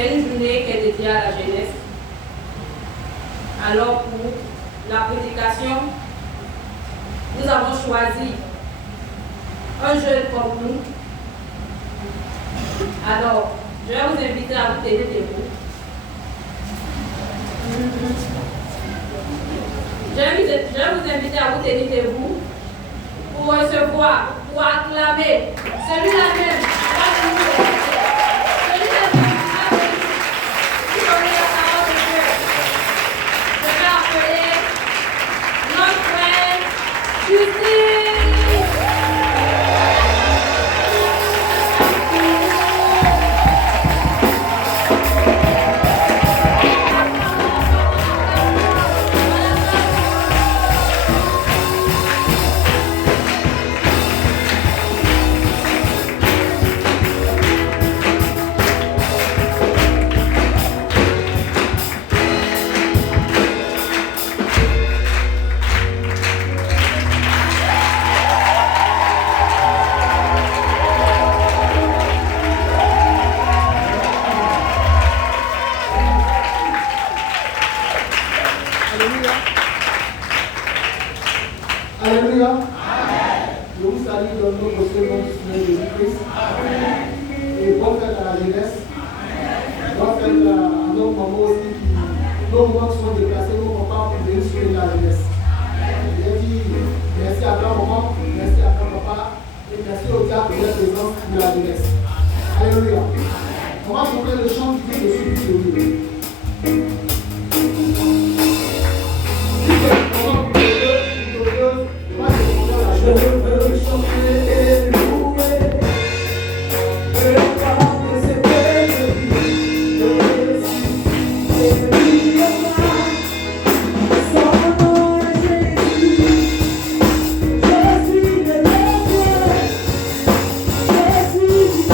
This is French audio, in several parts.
c'est une journée qui est dédiée à la jeunesse. Alors pour la prédication, nous avons choisi un jeune comme nous. Alors, je vais vous inviter à vous tenir debout. Je vais vous inviter à vous tenir debout pour recevoir, pour acclamer celui-là même. Celui-là même qui connaît la parole de Dieu. Je vais appeler notre frère Justine. Alléluia. Je vous salue dans notre Seigneur Jésus-Christ. Et bonne fête à la jeunesse. Bonne fête à nos mamans aussi qui, nos mamans qui sont déplacés, nos papas pour venir sur la jeunesse. Je dis merci à grand-maman, merci à grand-papa et merci au diable pour la présence de la jeunesse. Alléluia. On va chanter le chant qui dit je suis glorieux. Je veux chanter et louer le roi de ces belles vies, de Jésus et lui son nom est Jésus. Je suis de l'Éternel, je suis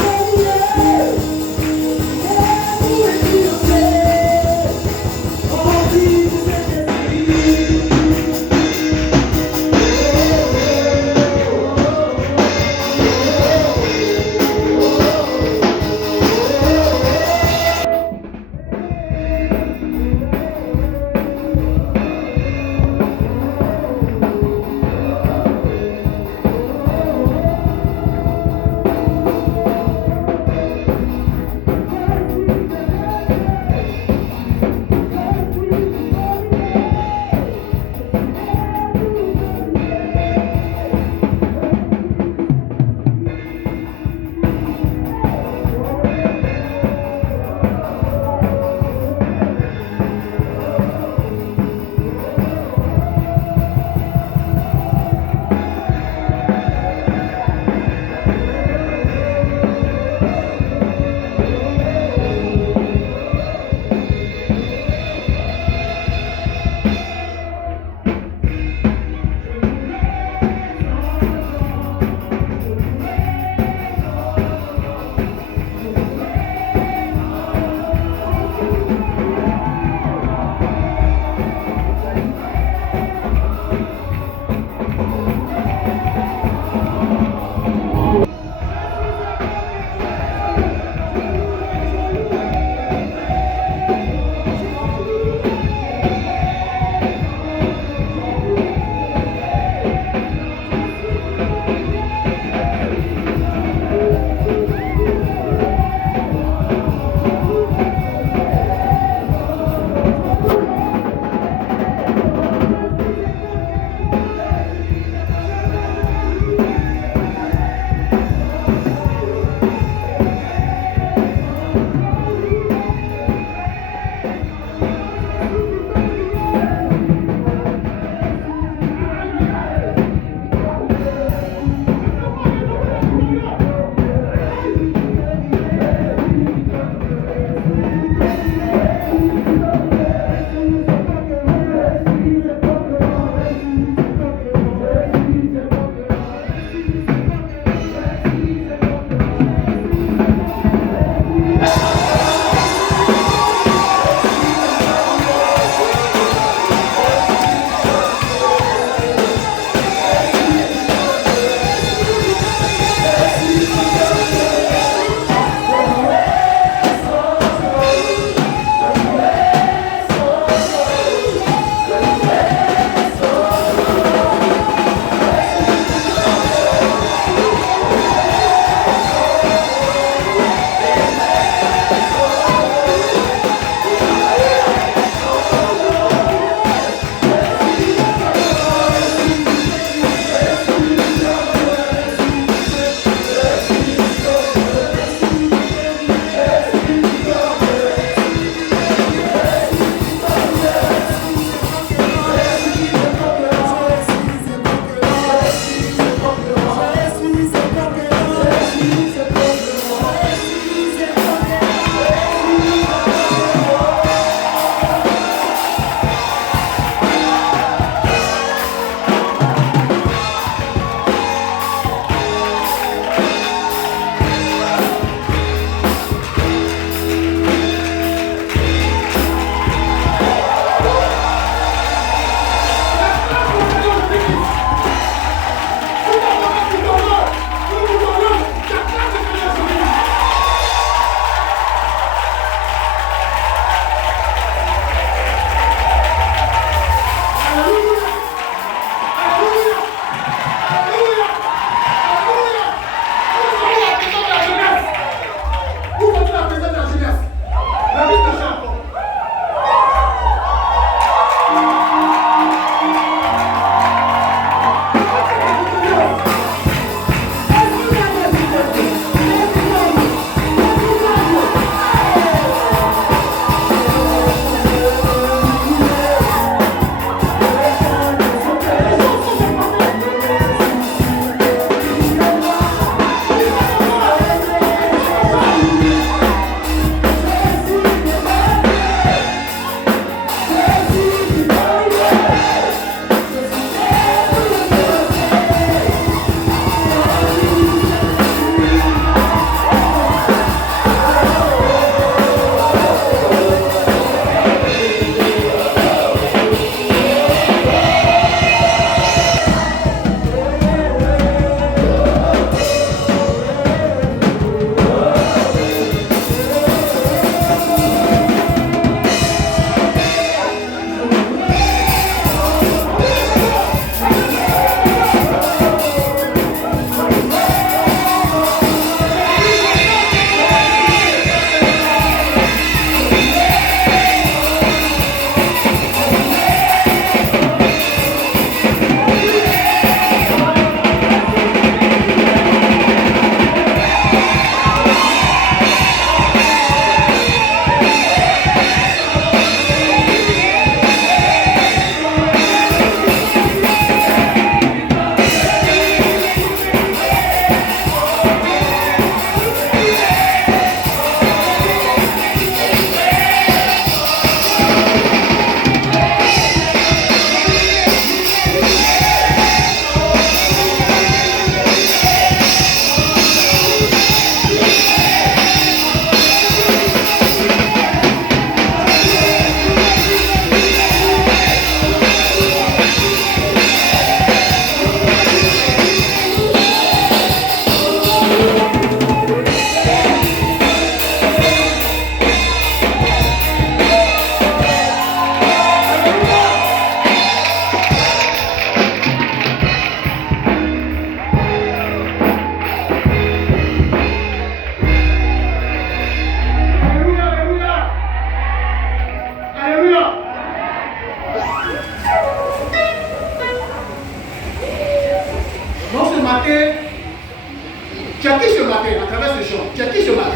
Tu es qui ce matin à travers ce chant? Tu es qui ce matin?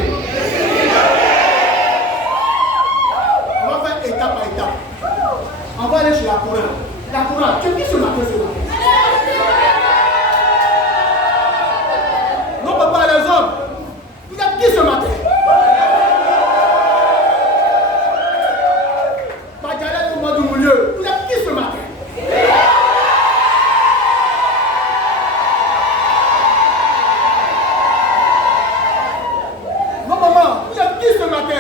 On va faire étape par étape. On va aller sur la couronne. La couronne, tu es qui ce matin, ce matin? Non, papa, les hommes. Vous êtes qui ce matin? Magalette au mois du milieu. Vous êtes qui ce matin? Non, maman, vous êtes qui ce matin?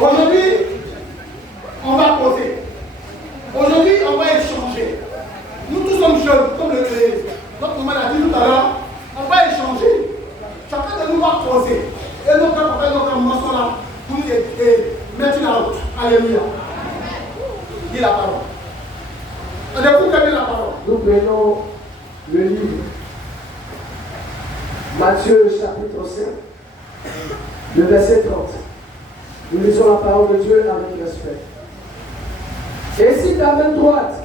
Aujourd'hui, on va poser. Aujourd'hui, on va échanger. Nous tous sommes jeunes, comme notre maman l'a dit tout à l'heure. On va échanger. Chacun de nous va poser. Et nos frères, papa et nos frères, sont là pour nous mettre la route. Alléluia. Dis la parole. Allez-vous donner la parole. Nous prenons le livre Matthieu chapitre 5, le verset 30. Nous lisons la parole de Dieu avec respect. Et si ta main droite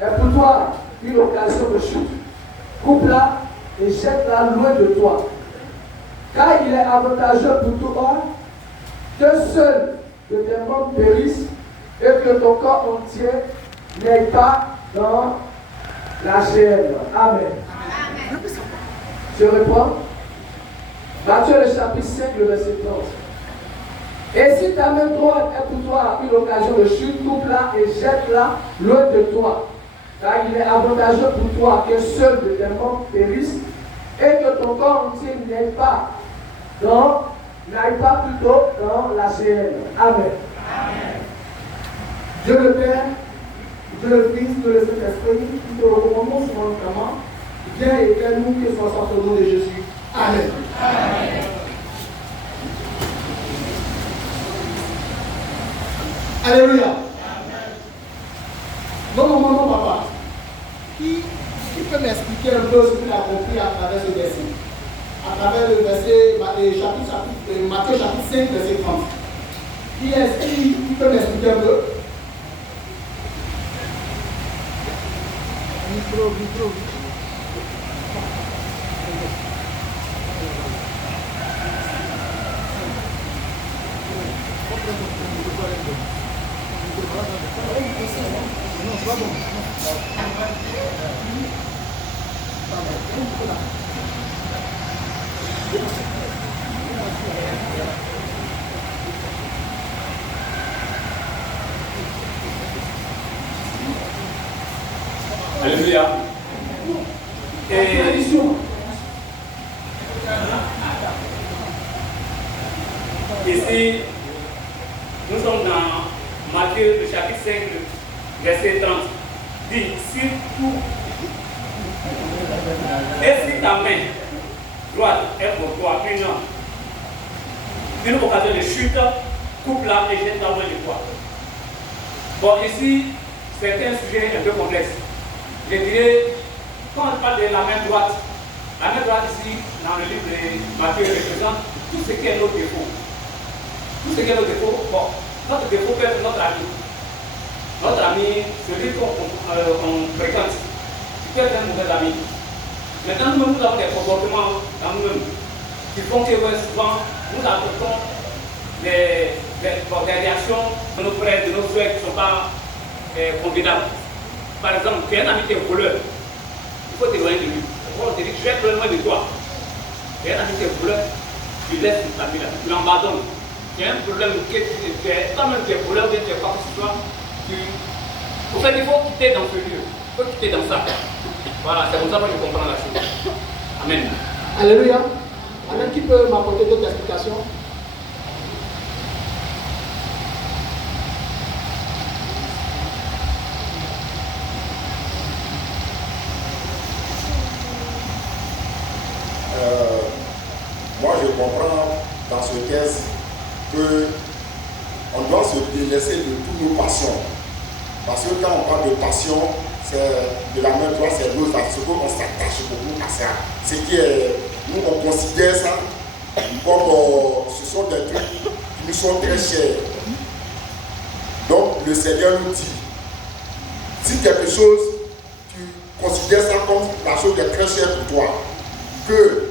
est pour toi une occasion de chute, coupe-la et jette-la loin de toi. Car il est avantageux pour toi que seul de tes membres périssent et que ton corps entier n'aille pas dans la chaîne. Amen. Je reprends. Matthieu le chapitre 5, le verset 30. Et si ta main droite est pour toi une occasion de chute, coupe-la et jette-la loin de toi. Car il est avantageux pour toi que seul de tes membres périssent et que ton corps entier n'aille pas plutôt dans la chaîne. Amen. Dieu le Père, Dieu le Fils, Dieu le Saint-Esprit, nous te recommandons sur notre maman. Viens et fais-nous que soit sorti au nom de Jésus. Amen. Amen. Alléluia. Non, maman, non, papa. Qui peut m'expliquer un peu ce qu'il a compris à travers ce verset? À travers le verset, Matthieu chapitre 5, verset 30. Qui peut m'expliquer un peu? Micro. Alléluia. Et ici, nous sommes dans Matthieu, le chapitre 5, verset 30. Dit, si tout, et si ta main droite est pour toi une occasion de chute, coupe-la et jette-la loin de toi. Bon, ici, c'est un sujet un peu complexe. Je dirais, quand on parle de la main droite ici, dans le livre de Matthieu, représente tout ce qui est notre défaut. Tout ce qui est notre défaut, bon, notre défaut peut être notre ami. Notre ami, celui qu'on fréquente, peut être un mauvais ami. Maintenant, nous avons des comportements dans nous-mêmes qui font que souvent, nous adoptons des réactions de nos frères, de nos soeurs qui ne sont pas convenables. Par exemple, tu es un ami qui est voleur, il faut t'éloigner de lui. On te dit, je vais être loin de toi. Tu es un ami qui est voleur, tu laisses ta vie là, tu l'abandonnes. Il y a un problème que tu es, toi-même tu es voleur, ou bien tu es pas que ce soit. Au fait, il faut quitter dans ce lieu, il faut quitter dans ça. Voilà, c'est comme ça que je comprends la chose. Amen. Alléluia. Amen. Qui peut m'apporter d'autres explications? Moi, je comprends dans ce texte que on doit se délaisser de toutes nos passions. Parce que quand on parle de passion, c'est de la même droite, c'est nos actions, on s'attache beaucoup à ça. Ce qui est, nous, on considère ça comme ce sont des trucs qui nous sont très chers. Donc, le Seigneur nous dit, si quelque chose, tu considères ça comme la chose qui est très chère pour toi, que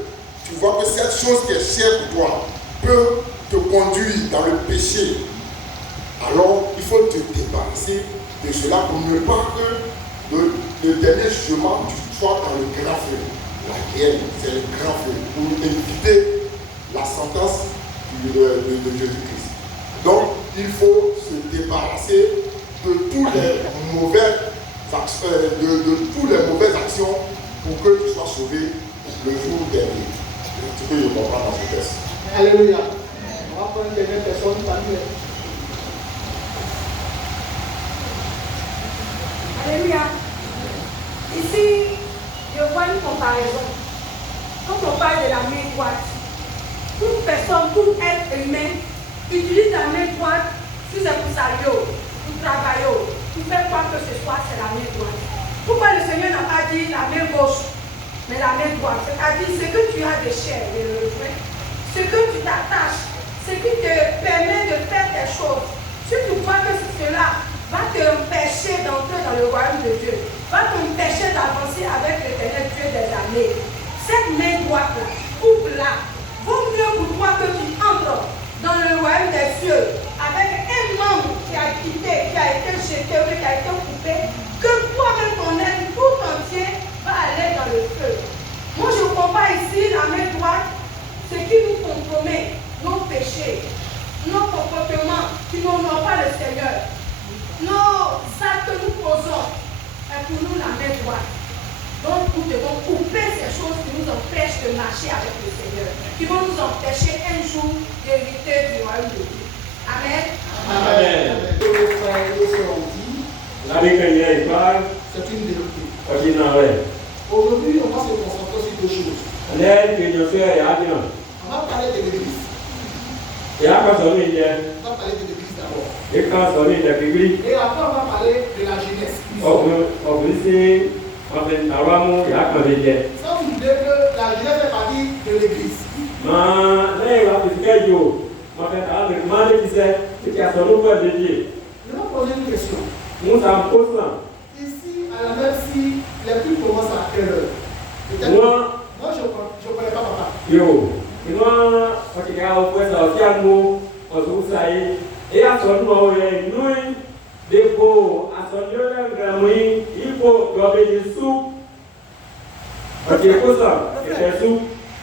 tu vois que cette chose qui est chère pour toi peut te conduire dans le péché, alors il faut te débarrasser de cela pour ne pas que le dernier jugement tu sois dans le grand feu. La guerre, c'est le grand feu pour éviter la sentence de Jésus-Christ. Donc il faut se débarrasser de tous les mauvaises actions pour que tu sois sauvé le jour dernier. C'est ce que je comprends dans ce texte. Alléluia. On va prendre une dernière personne parmi les. Alléluia. Ici, je vois une comparaison. Quand on parle de la main droite, toute personne, tout être humain utilise la main droite si c'est pour saluer, pour travailler, pour faire quoi que ce soit, c'est la main droite. Pourquoi le Seigneur n'a pas dit la main gauche, mais la main droite? C'est-à-dire ce que tu as de chair, ce que tu t'attaches, ce qui te permet de faire des choses. Si tu crois que cela va t'empêcher d'entrer dans le royaume de Dieu, va t'empêcher d'avancer avec l'Éternel Dieu des armées, cette main droite-là, coupe-la. Vaut mieux pour toi que tu entres dans le royaume des cieux avec un membre qui a quitté, qui a été jeté, qui a été coupé, que toi-même ton être tout entier va aller dans le feu. Moi je compare ici la main droite, ce qui nous compromet, nos péchés, nos comportements qui n'honorent pas le Seigneur, nos actes que nous posons, est pour nous la main droite. Donc nous devons couper ces choses qui nous empêchent de marcher avec le Seigneur, qui vont nous empêcher un jour d'hériter du royaume de Dieu. Amen. Amen. C'est une vérité. Aujourd'hui, on va se concentrer sur deux choses. On va parler de l'église. On va parler de l'église d'abord. Et après, on va parler de la jeunesse. Ça vous dit que la jeunesse fait partie de l'église. Je vais poser une question. Ici, à la même si les cultes commencent à quelle heure? Peut-être. Moi, je ne connais pas papa.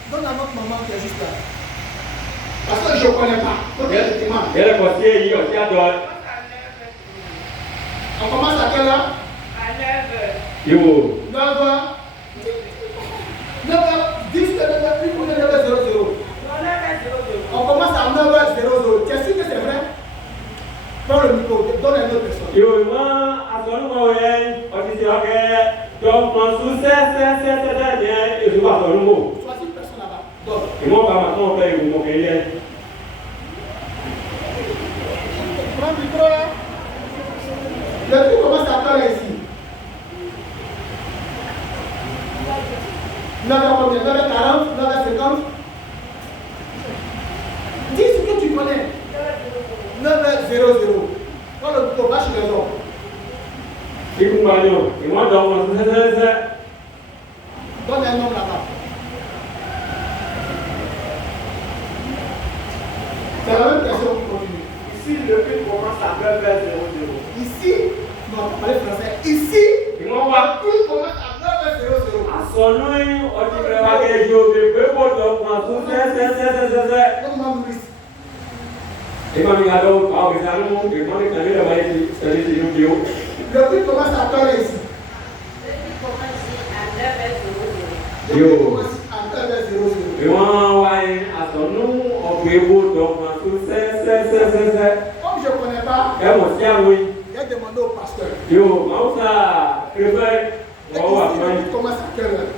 Donne à notre maman qui est juste là. Parce que je ne connais pas. On commence à quelle heure? À 9h. 9h. 9h, 10, 9h, 9h00. On commence à 9h00. Tu es sûr que c'est vrai? Prends le micro, donne à une autre personne. Choisis une personne là-bas. Et moi, par maintenant, on fait mon meilleur. Prends le micro là. Le truc commence à faire ici. 9h40, 9h50. Dis ce que tu connais. 9h00. Quand le coup va chez les hommes. Et moi, dans mon Donne un nom là-bas. C'est la même question qui continue. Ici, le culte commence à 9h00. Ici, non, on va parler français. Ici, et moi, le culte commence à 9h00. son nom, on dit que la guerre est jouée, peu importe, Comment Maurice? et quand il y a d'autres, par exemple, et quand il y a des vidéos, Le culte commence à quelle heure ici? Le Yo. culte commence à 9h00. et moi, à son nom, on peut donc, Comme je ne connais pas, et mon chien, oui. j'ai demandé au pasteur. Yo, moi, ça, préfère, Et ici, le culte commence à quelle heure?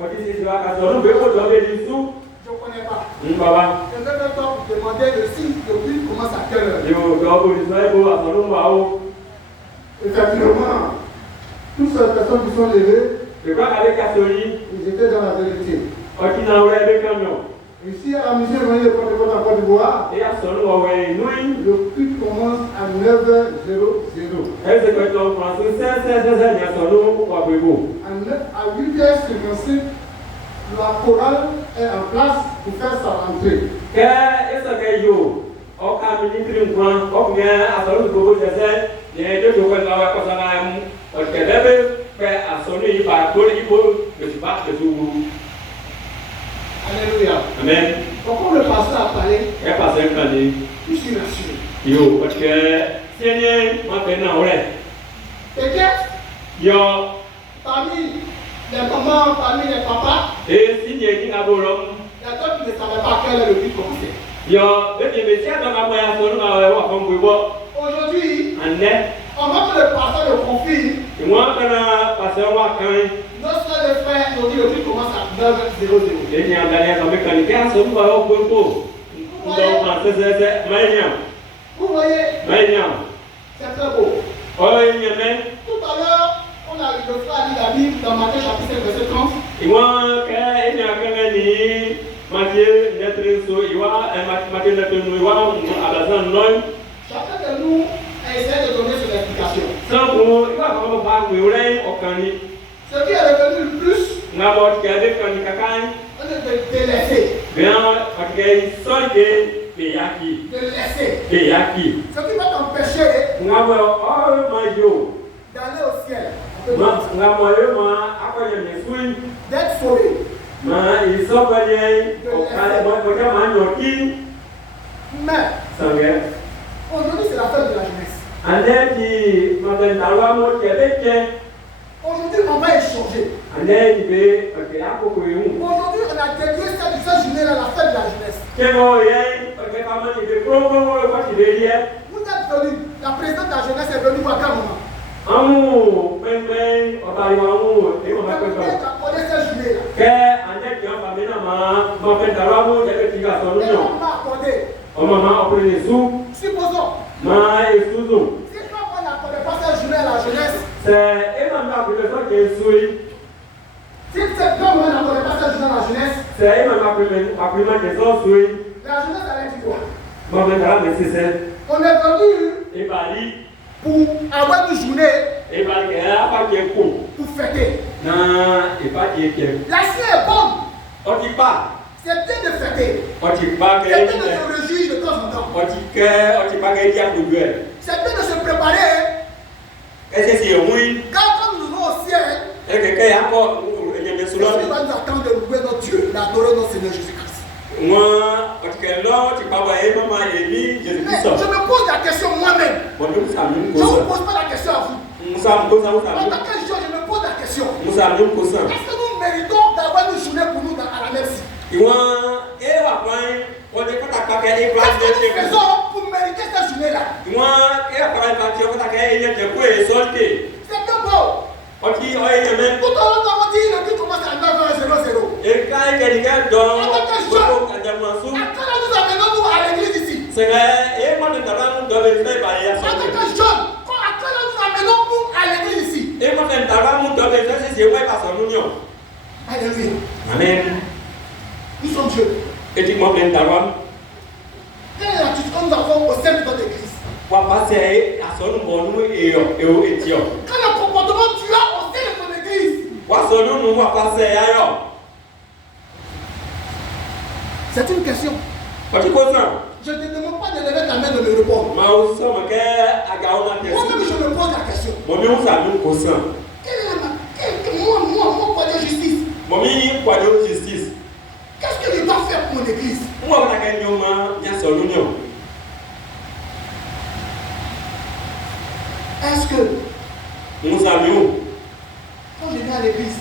on dit que tu vas à son nom, mais pour donner du sous, Je ne connais pas. papa. Je vais même temps pour demander le signe le culte commence à quelle heure. Yo, donc, vous savez, à son nom, Effectivement, toutes ces personnes qui sont levées, je crois qu'avec Catholique, ils étaient dans la vérité. on dit qu'on a des camions. Ici, à la mission venue de Côte d'Ivoire, Et à son nom, nous, le culte commence à 9h00. est-ce que tu as pensé, c'est son nom, ou à Bégo? À 8h55, la chorale est en place pour faire sa rentrée. Est-ce que yo, au cabinet de l'Ukraine, au bien, à son nom, Bégo, il y a deux jours, parce que d'abord, à son nom, il va pour que tu passes de tout. Alléluia. Amen. Pourquoi le pasteur a parlé, Il y a pas un cadet. je suis rassuré. Yo, parce que, Seigneur, maintenant, ouais. Peut-être, Yo, parmi les mamans, parmi les papas, et si il y a une abolom, il y a d'autres qui ne savaient pas quel est le culte commençait. yo, depuis le ciel, dans ma moyenne, son nom, on va comme Bégo. Aujourd'hui, En net, on va que le pasteur le confie. et moi, quand on a passé un mois, quand Nos soeurs et frères nous disent que le culte commence à 9h00. et il y a un dernier comme mécanique, à son nom, on va Bégo. Donc, c'est Maïniam. Vous voyez, Maïniam. c'est très beau. Oh, il y a même. Tout à l'heure, on a le frère lit la Bible dans Matthieu chapitre 5, verset 30. Et moi, quand il y a quelqu'un qui Matthieu, lettre so, il y a Matthieu, lettre nous, il y a à la zone non. Chacun de nous a essayé de donner son explication. Sans pour il va vraiment pas vous voulez au cani. Ce qui est revenu le plus, N'a pas de garder cani cacagne. on est de délaisser. Bien, parce que seul que Peyaki. De laisser. Peyaki. Ce qui va t'empêcher N'a pas, oh, my yo. d'aller au ciel. N'a pas, après, il y a mes souins. D'être sauvé. Il sort pas bien. Au cas, moi, quand il y a un qui. Mais, Sans guerre. aujourd'hui, c'est la fête de la jeunesse. Ande qui m'appelle la loi mon Québec. Aujourd'hui, on va échanger. Ande qui veut parce que là pour que nous. Aujourd'hui, on a dédié cette journée-là, la fête de la jeunesse. Que moi rien parce que maman il veut quoi qui veut dire. Vous êtes venus, la présidente de la jeunesse est venue voir quel moment. Amour, ben, on va y amour et on va Vous faire ça. avez cette journée-là. Que ande qui a pas maintenant m'appelle la loi mon Québec qui va son Et nom. on m'a accordé. On maman on prend les sous. Supposons, Ma et sous. si on n'accordait pas cette journée à la jeunesse, C'est et maman pour le temps que sous. si on n'accordait pas cette journée à la jeunesse, C'est et maman pour que sous. la jeunesse allait dire quoi? Maman là mais c'est On est venu et Bali pour avoir une journée et Bali pas qui est cool. pour fêter. Non, et pas qui est. La journée est bonne. On dit pas. C'est bien de fêter. On dit pas que. C'est bien de se réjouir de temps en temps. On dit pas qu'il y a de duel. C'est bien de se préparer. Est-ce que c'est oui? Quand nous allons au ciel, Est-ce que il y a encore il y a des Jésus soldats? va nous attendre de louer notre Dieu, d'adorer notre Seigneur Jésus-Christ. Moi, parce que là, tu parles à maman Élie, Mais Jésus-Christ. je me pose la question moi-même. Bon, nous sommes Je ne vous pose pas la question à vous. Nous sommes comme ça, nous En sommes. tant que juge, je me pose la question. Nous sommes comme ça. Est-ce que nous méritons d'avoir une journée pour nous à la merci? Et moi, et après, on est pas d'accord avec les places Qu'est-ce que nous de faisons pour mériter cette journée-là? moi, et après, on va dire qu'il y a des coups et soldes. C'est bien beau. On dit, oh, il y a même. Tout au long, on dit le but commence à 9h00. Et quand quelqu'un En dort, tant C'est et moi, nous avons donné fait par hier. En tant que jeune, à quel âge nous amenons pour à l'église ici? Et moi, nous avons donné fait, c'est ouais, parce que nous sommes. Alléluia. Amen. Nous sommes jeunes. Et tu m'as bien d'avoir. Quelle est l'attitude que nous avons au sein de notre église? Pour passer à son bon et au étio. Quel est le comportement que tu as au sein de ton église? Pour son nous va passer ailleurs. C'est une question. Parce que Je ne te demande pas de lever ta main de me répondre. Moi-même, je me pose la question. Quelle est mon point de justice? Qu'est-ce que je dois faire pour mon église? Est-ce que quand je viens à l'église,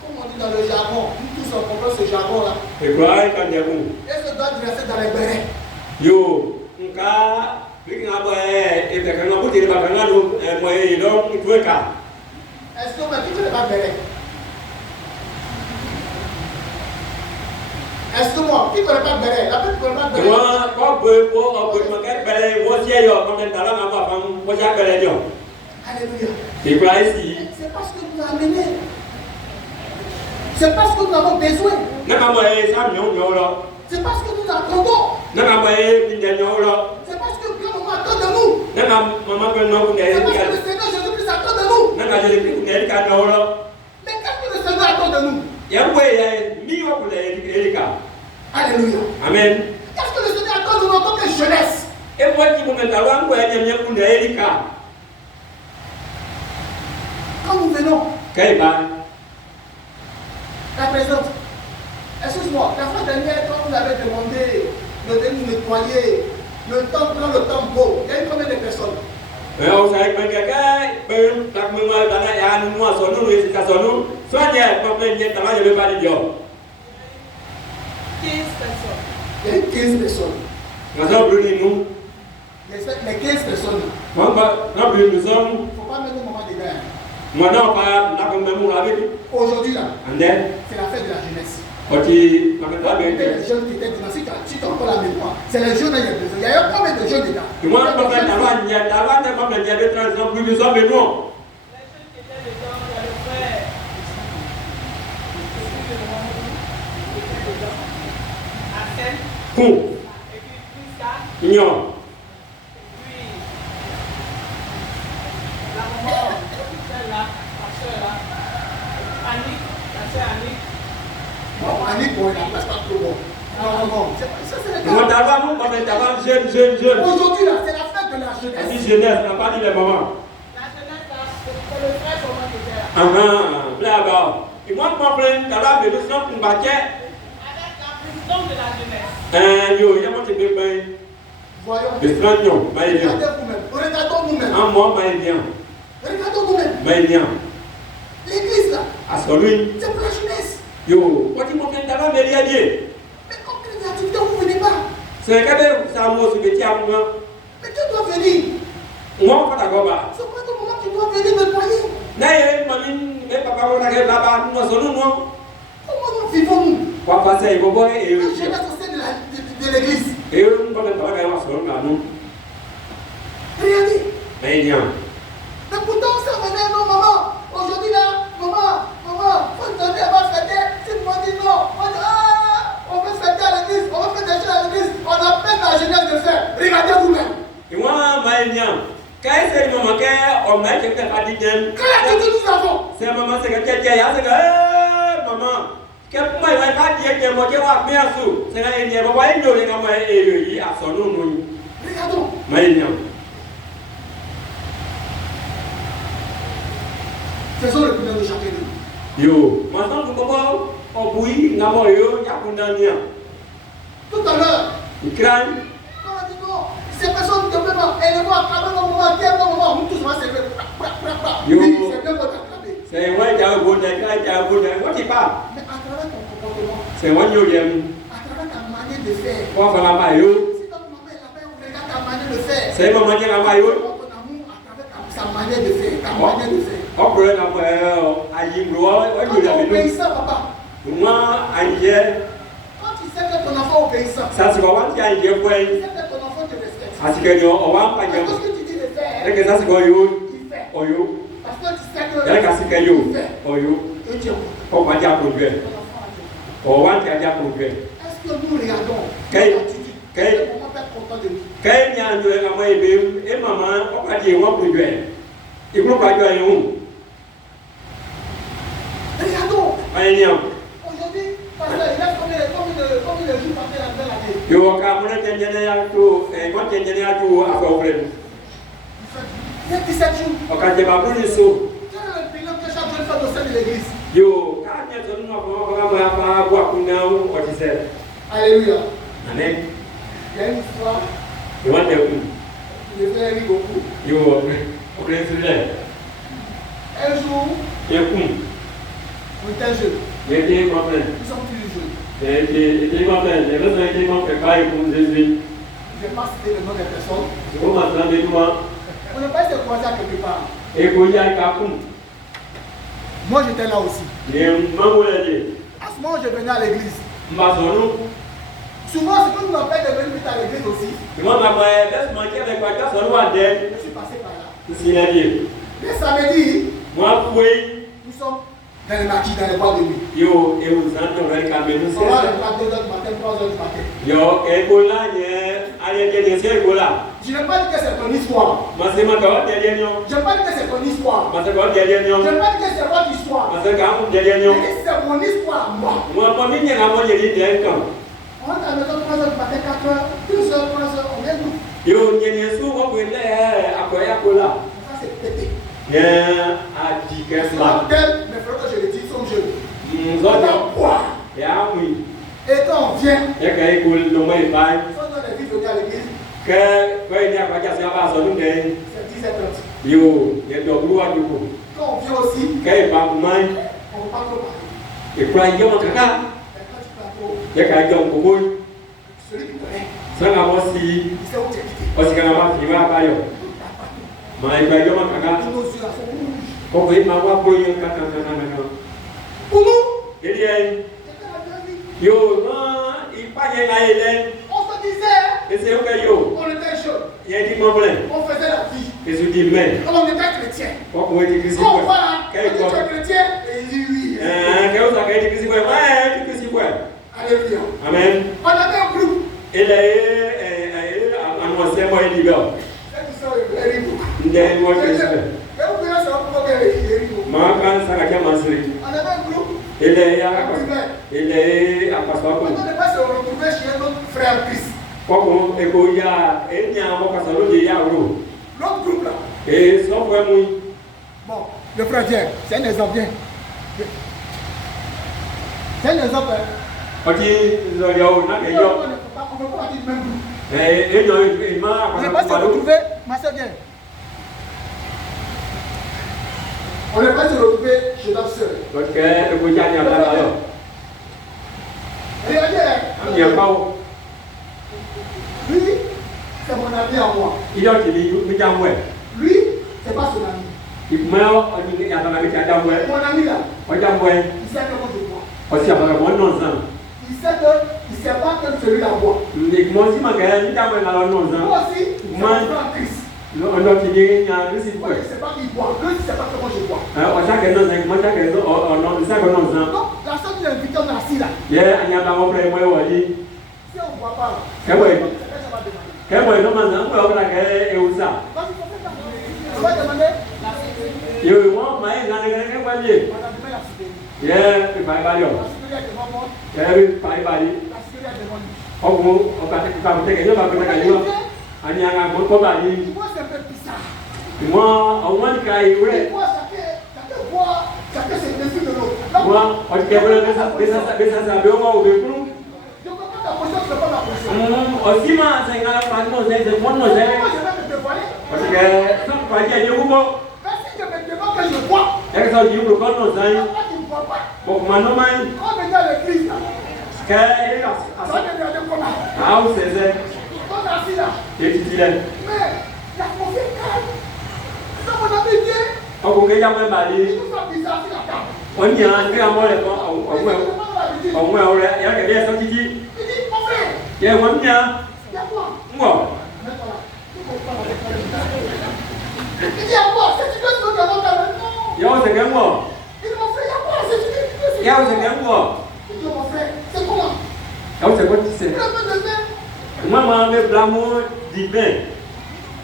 comme on dit dans le jargon, nous tous on comprend ce jargon-là, et je dois dresser dans les bérets? Est-ce que qui ne pas béret? Est-ce que moi, qui ne connaît pas béret? La personne qui ne connaît pas béret. Alléluia. C'est parce que nous amenez. C'est parce que nous avons besoin. C'est parce que nous attendons. C'est parce que Dieu nous attend de nous. C'est parce que le Seigneur Jésus-Christ attend de nous. Mais qu'est-ce que le Seigneur attend de nous? Alléluia. Amen. Qu'est-ce que le Seigneur attend de nous en tant que jeunesse? Quand nous venons, la présidente, excuse-moi, la fois dernière, quand vous avez demandé de venir nettoyer, le temps prend le temps beau. Il y a eu combien de personnes? 15 personnes. Il y a eu 15 personnes. Les 15 personnes. Il ne faut pas mettre le moment dedans. Aujourd'hui, là, c'est la fête de la jeunesse. Les jeunes qui étaient dedans, si tu as encore la mémoire, c'est les jeunes, il y a eu combien de jeunes dedans? Les jeunes qui étaient dedans, il y a le frère. Arsène. Et puis Priska. Et puis la maman, celle-là, la soeur-là. Annick, la soeur Annick. Bon, Annick, bon, il n'a pas trop bon. Non. Ça, c'est le cas. Aujourd'hui, là, c'est la fête de la jeunesse. Jeunesse, on n'a pas dit les mamans. La jeunesse, là, c'est le frère comment tu fais là. Là-bas. Et moi, je comprends, t'as là, mais nous sommes une baquette. Avec la présidente de la jeunesse. Il y a mon petit bébé. Voyons. Regardez vous-même. Regardons nous-mêmes. En moi, bien. Regardons nous-mêmes. Bien. L'église, là, À celui. c'est pour la jeunesse. Quand tu m'as fait t'as là, mais il y a dit. Mais comme les activités, vous ne venez pas. C'est un cabin, ça m'a aussi petit à moi. Mais tu dois venir. Moi, on va t'avoir. C'est pas le moment que tu dois venir nettoyer. N'est-ce pas, mamie, et papa, on a fait là-bas, nous sommes nous. Comment nous vivons-nous? Quoi passer, il va voir et. La jeunesse au sein de l'église. Et on va travailler à ce moment-là. Regardez. Mais bien. Mais pourtant, ça venait, non, maman. Aujourd'hui, là, maman, faut te donner, on va fêter. Tu me dis non. On veut fêter à l'église, on veut faire des choses à l'église. On a peine la jeunesse de faire. Regardez vous-même. Et moi, bien. Quand c'est le moment qu'on met quelqu'un à dire, Quelle attitude nous avons? c'est un moment, c'est que quelqu'un, c'est que, maman, qu'est-ce que moi, il va pas dire que moi, je vais bien sous. C'est là, il y a pas une journée comme moi, et il y a son nom. Regardons. Mais bien. Faisons le prière de chacun de nous. Yo, maintenant, tu comprends? Oh, oui, n'a pas eu, il y a un condamné. Tout à l'heure, Il craint. on a dit non. Ces personnes ne peuvent pas. Elles vont acclamer au moment, quel moment, nous tous, on va se lever. Yo. Oui, c'est bien votre acclamer. C'est moi qui ai un bon déclin, qui a un bon déclin. Moi, tu parles. Mais à travers ton comportement, C'est moi qui aime. à travers ta manière de faire. Moi, je vais pas yo. Si ton maman est là-bas, regarde ta manière de faire. C'est maman qui va pas yo. Ton amour à travers sa manière de faire. Ta manière de faire. On peut aller à Yimroa, Quand tu es obéissant, papa, moi, Angel, quand tu tu sais que ton enfant est obéissant, Ça, c'est quoi? Tu as une idée, tu sais que ton enfant te respecte. parce que nous, on va pas dire. Parce que tu dis de faire, Et que ça, c'est quoi? Yo, il fait. oyo. Parce que tu sais que Il y a qu'à ce que yo, il fait. oyo. Et tu es content. On va dire produire. Ton enfant a dit. On va dire produire. Est-ce que nous regardons Quel- l'attitude? quel- Est-ce que maman peut être content de nous? Quand il y a un peu de moi et maman, on va dire on produire. Il faut pas dire un. Regardons. Aujourd'hui, Pasteur, il reste combien de jours passés dans l'année? yo, quand on a tenu à tout, et quand on a tenu à tout, à peu près. Il y a 17 jours. On a dit, bah, pour le saut. Quel est le bilan que chaque jeune fait au sein de l'église? Yo, quand il y a tout le monde, on va boire pour nous, on dit ça. Alléluia. Amen. Il y a une histoire. You want the food? Je vais rire beaucoup. You okay, so there. Un jour, You come. on était jeunes. You dey comprend. Nous sommes plus jeunes. Dey comprend. Les gens qui comprennent pas ils font Jésus. Je ne vais pas citer le nom des personnes. Comment ça de toi? On n'est pas se croiser à quelque part. Et qu'on y a qu'à come. Moi, j'étais là aussi. Les mamans les À ce moment, je venais à l'église. Mbasonu. Souvent, ce que nous appelle de venir vite à l'église aussi. Moi ma mère, laisse-moi qui avec quoi ça soit Je suis passé par là. C'est la vie. Les samedis, Moi oui. nous sommes dans les maquis, dans les bois de nuit. Yo, et vous entendez avec Cameroun. On va le 2h du matin, 3h du matin. Yo, Ebola, allez bien sûr Ebola. Je n'ai pas dit que c'est ton histoire. Moi c'est ma carte derrière nous. Je n'ai pas dit que c'est ton histoire. Moi c'est quoi derrière nous. Je n'ai pas dit que c'est votre histoire. Moi c'est quand derrière Je nous. dis que c'est mon histoire, moi. Moi pas bien à moi derrière derrière. On est à la maison 3h du matin, 4h, 2h, 3h, on est nous. Yo, nyenye su ko kwele akoya kola. Ça, c'est pété. Ya aji C'est kesma. tel, mes frères, que je le dis, ils sont jeunes. On Zonya. va boire. Ya oui. Et quand on vient, Ya ka ekol do mai bai. ils sont dans les villes venir à l'église, Ke ko ni akwa ja sa ba so nu de. c'est 17h30. Yo, ye do bru wa juko. Quand on vient aussi, Ke ba mai. on ne va pas trop parler. E pra yo kaka. Et quand tu parles trop, Ya ka jo ko boy. celui qui connaît, Sanga mo si. il sait où tu es quitté. O si kana ba fi ba ba yo. Mai ba yo kaka. Nos yeux là sont rouges. Ko ko ma wa boy yo kaka kaka. Pour nous, Eli ai. c'était la même vie. Yo, non, il pa ye ga ele. On se disait, Et c'est où que yo. on était jeunes, Il y a dit mon plein. on faisait la vie. Et je dis mais. On était chrétiens. Pourquoi tu dis Quand on quoi? va là, on dit Quel tu quoi? es chrétien, et il dit oui. Qu'est-ce que tu dis quoi? Ouais, tu dis quoi? Alléluia. Amen. On avait un groupe. Il est annoncé moi il dit là. Et tout ça, il rit beaucoup. Ndé moi Et que je. vous pouvez savoir pourquoi il rit beaucoup. Ma kan ça ka masri. On avait un groupe. Il est à passer On ne pas se retrouver chez notre frère Christ. Pourquoi et ko ya et nya mo ka salo de ya ro. L'autre groupe là. Et son frère moi. Bon, le frère vient. C'est un exemple. Viens. C'est un exemple. OK, zo ya o na ke yo. On ne peut pas partir du même groupe. Et yo il m'a On ne pas se retrouver. Ma soeur vient. On ne pas se retrouver chez notre soeur. Donc que ko ya nya la yo. Regardez. Am ya pa o. Lui, c'est mon ami à moi. Il a dit mi jamwe. Lui, c'est pas son ami. Ikmeo oni ya na mi jamwe. Mon ami là, O jamwe. il sait comment je bois. O si abara mo nonsan. Il sait qu'il ne sait pas que celui-là boit. Ikmo si magaya mi jamwe na lo nonsan. Moi aussi, c'est mon frère Christ. No ndo ti ni nya risi Moi, ko. je ne sais pas qui boit. Lui, il ne sait pas comment je bois. O sa ke nonsan, mo sa ke o no sa ko nonsan. Donc, la soeur qui l'invite, on est assis là. Ye anya ba mo pre mo wo yi. Si on ne boit pas là, Ke mo c'est ça que ça va demander. ke mo no man na ko la ke e usa. Parce qu'il faut faire ça. On va demander la sécurité. Yo mo mai na ke wa li. On a demandé la sécurité. Ye ba ba yo. La sécurité est devant moi. Ke ba ba li. La sécurité est devant lui. O ko o ka te ka te ke yo ba ko ka yo. Anya nga mo ko ba yi. Moi, c'est un peu bizarre. Moi o wan ka yi we. Moi, chacun boit, chacun se défie de l'autre. Moi o ke bele besa sa be o o be kru. Je comprends ta position, je comprends ma position. Osima senga pango se fono se. Moi, je vais me dévoiler. Parce que ça pas dire yo ko. Mais si je me dévoile que je bois, E so di ko no sai. pourquoi tu ne bois pas? Bo mano mai Quand on est à l'église, là, ke e ça va te regarder comme ça. au se se On est assis là. e ti ti le. Mais, il y a mon frère calme. Ça, mon ami vient, O ko ke ja mo ba il li. nous fait bizarre sur la table. O nya ke amo le ko Il o ne mo pas l'habitude. o mo o le ya ke de so ti ti. Il Il y a quoi bien? Il y a quoi? Moi. Mets-toi là. Il dit à quoi? C'est tu veux que avant ta main? Non. Il y a c'est que moi. Il dit mon frère, il y a quoi? C'est tu veux Il y a c'est que moi. Il dit mon frère, c'est comment? Il y a c'est quoi tu sais? Il a fait de même. Moi, je vais blâmer divin.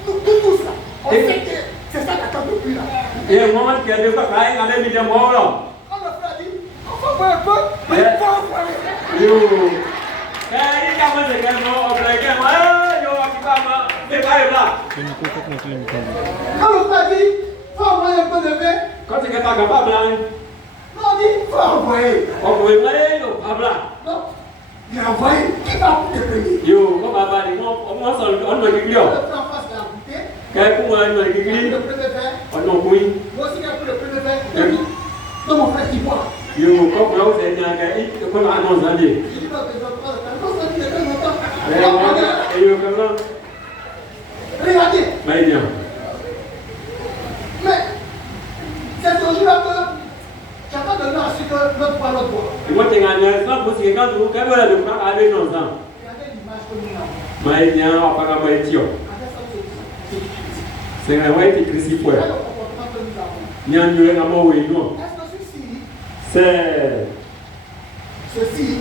Nous tous là. On sait que c'est ça la carte depuis là. Et moi, je vais pas faire un ami de moi là. Quand le frère dit, on va voir un peu. Mais il faut voir. Yo. Eh, il y a moi c'est que moi, on va que moi. Yo, qui va ma, mais pas là. Quand le frère dit, faut envoyer un peu de vin. Quand c'est que tu es capable là. Non, on dit, faut envoyer. On peut envoyer yo, pas là. Non. Il a envoyé. Qui va te payer? Yo, comment va aller? On va Le frère en face l'a goûté. Quel coup on va Il a pris le premier verre. On non oui. Moi aussi, j'ai pris le premier verre. Non, mon frère qui boit. Yo, comme là vous êtes bien gagné, comme à nos années. Je dis pas que je vais prendre le temps. Ça dit de temps en temps. Et yo, comment? Regardez. Mais bien. Mais, c'est ce jour-là que chacun de nous a su que notre boit, notre boit. Et moi, tu as gagné ça pour que quand vous avez le temps avec nos ans. Regardez l'image que nous avons. Mais bien, on va pas faire ça. C'est un vrai qui crie pour. Regardez le comportement que nous avons. Il y a un lieu à moi où il est. Est-ce que ceci, C'est. ceci,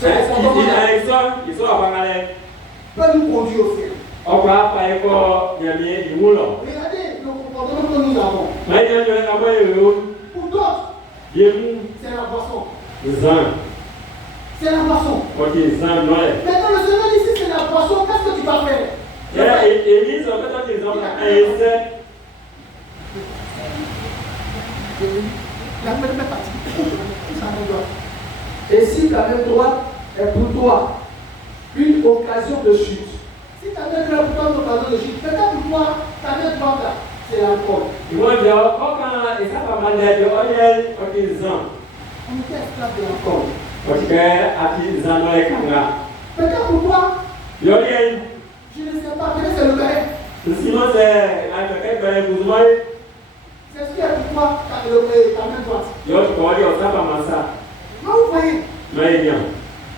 ce Il comportement ils sont à Bangalais. peut nous conduire au ciel? On va pas encore y aller du moulin. Regardez le comportement que nous avons. Mais il y a un lieu à moi où il est. Pour d'autres, Il est c'est la boisson. Zan. C'est la boisson. Ok, Zan, ouais. Maintenant, le Seigneur dit si c'est la boisson, qu'est-ce que tu vas faire? Élise, en fait, ils ont un essai. La même partie. Ça me doit. Et si ta main droite est pour toi une occasion de chute, Si ta main droite est pour toi une occasion de chute, peut-être pour toi, ta main droite là, c'est l'alcool. Ils vont dire, quand ils savent pas mal de oil, ok, Zan. On était esclave de l'alcool. Parce que, à qui Zan, on est kanga. Peut-être pour toi, Yolien, je ne sais pas, peut-être c'est le béret. sinon c'est un paquet de mouvement. C'est ce qui est pour toi, ta main droite. Yo, tu peux dire, ça va mal ça. Non, vous voyez, Mais bien.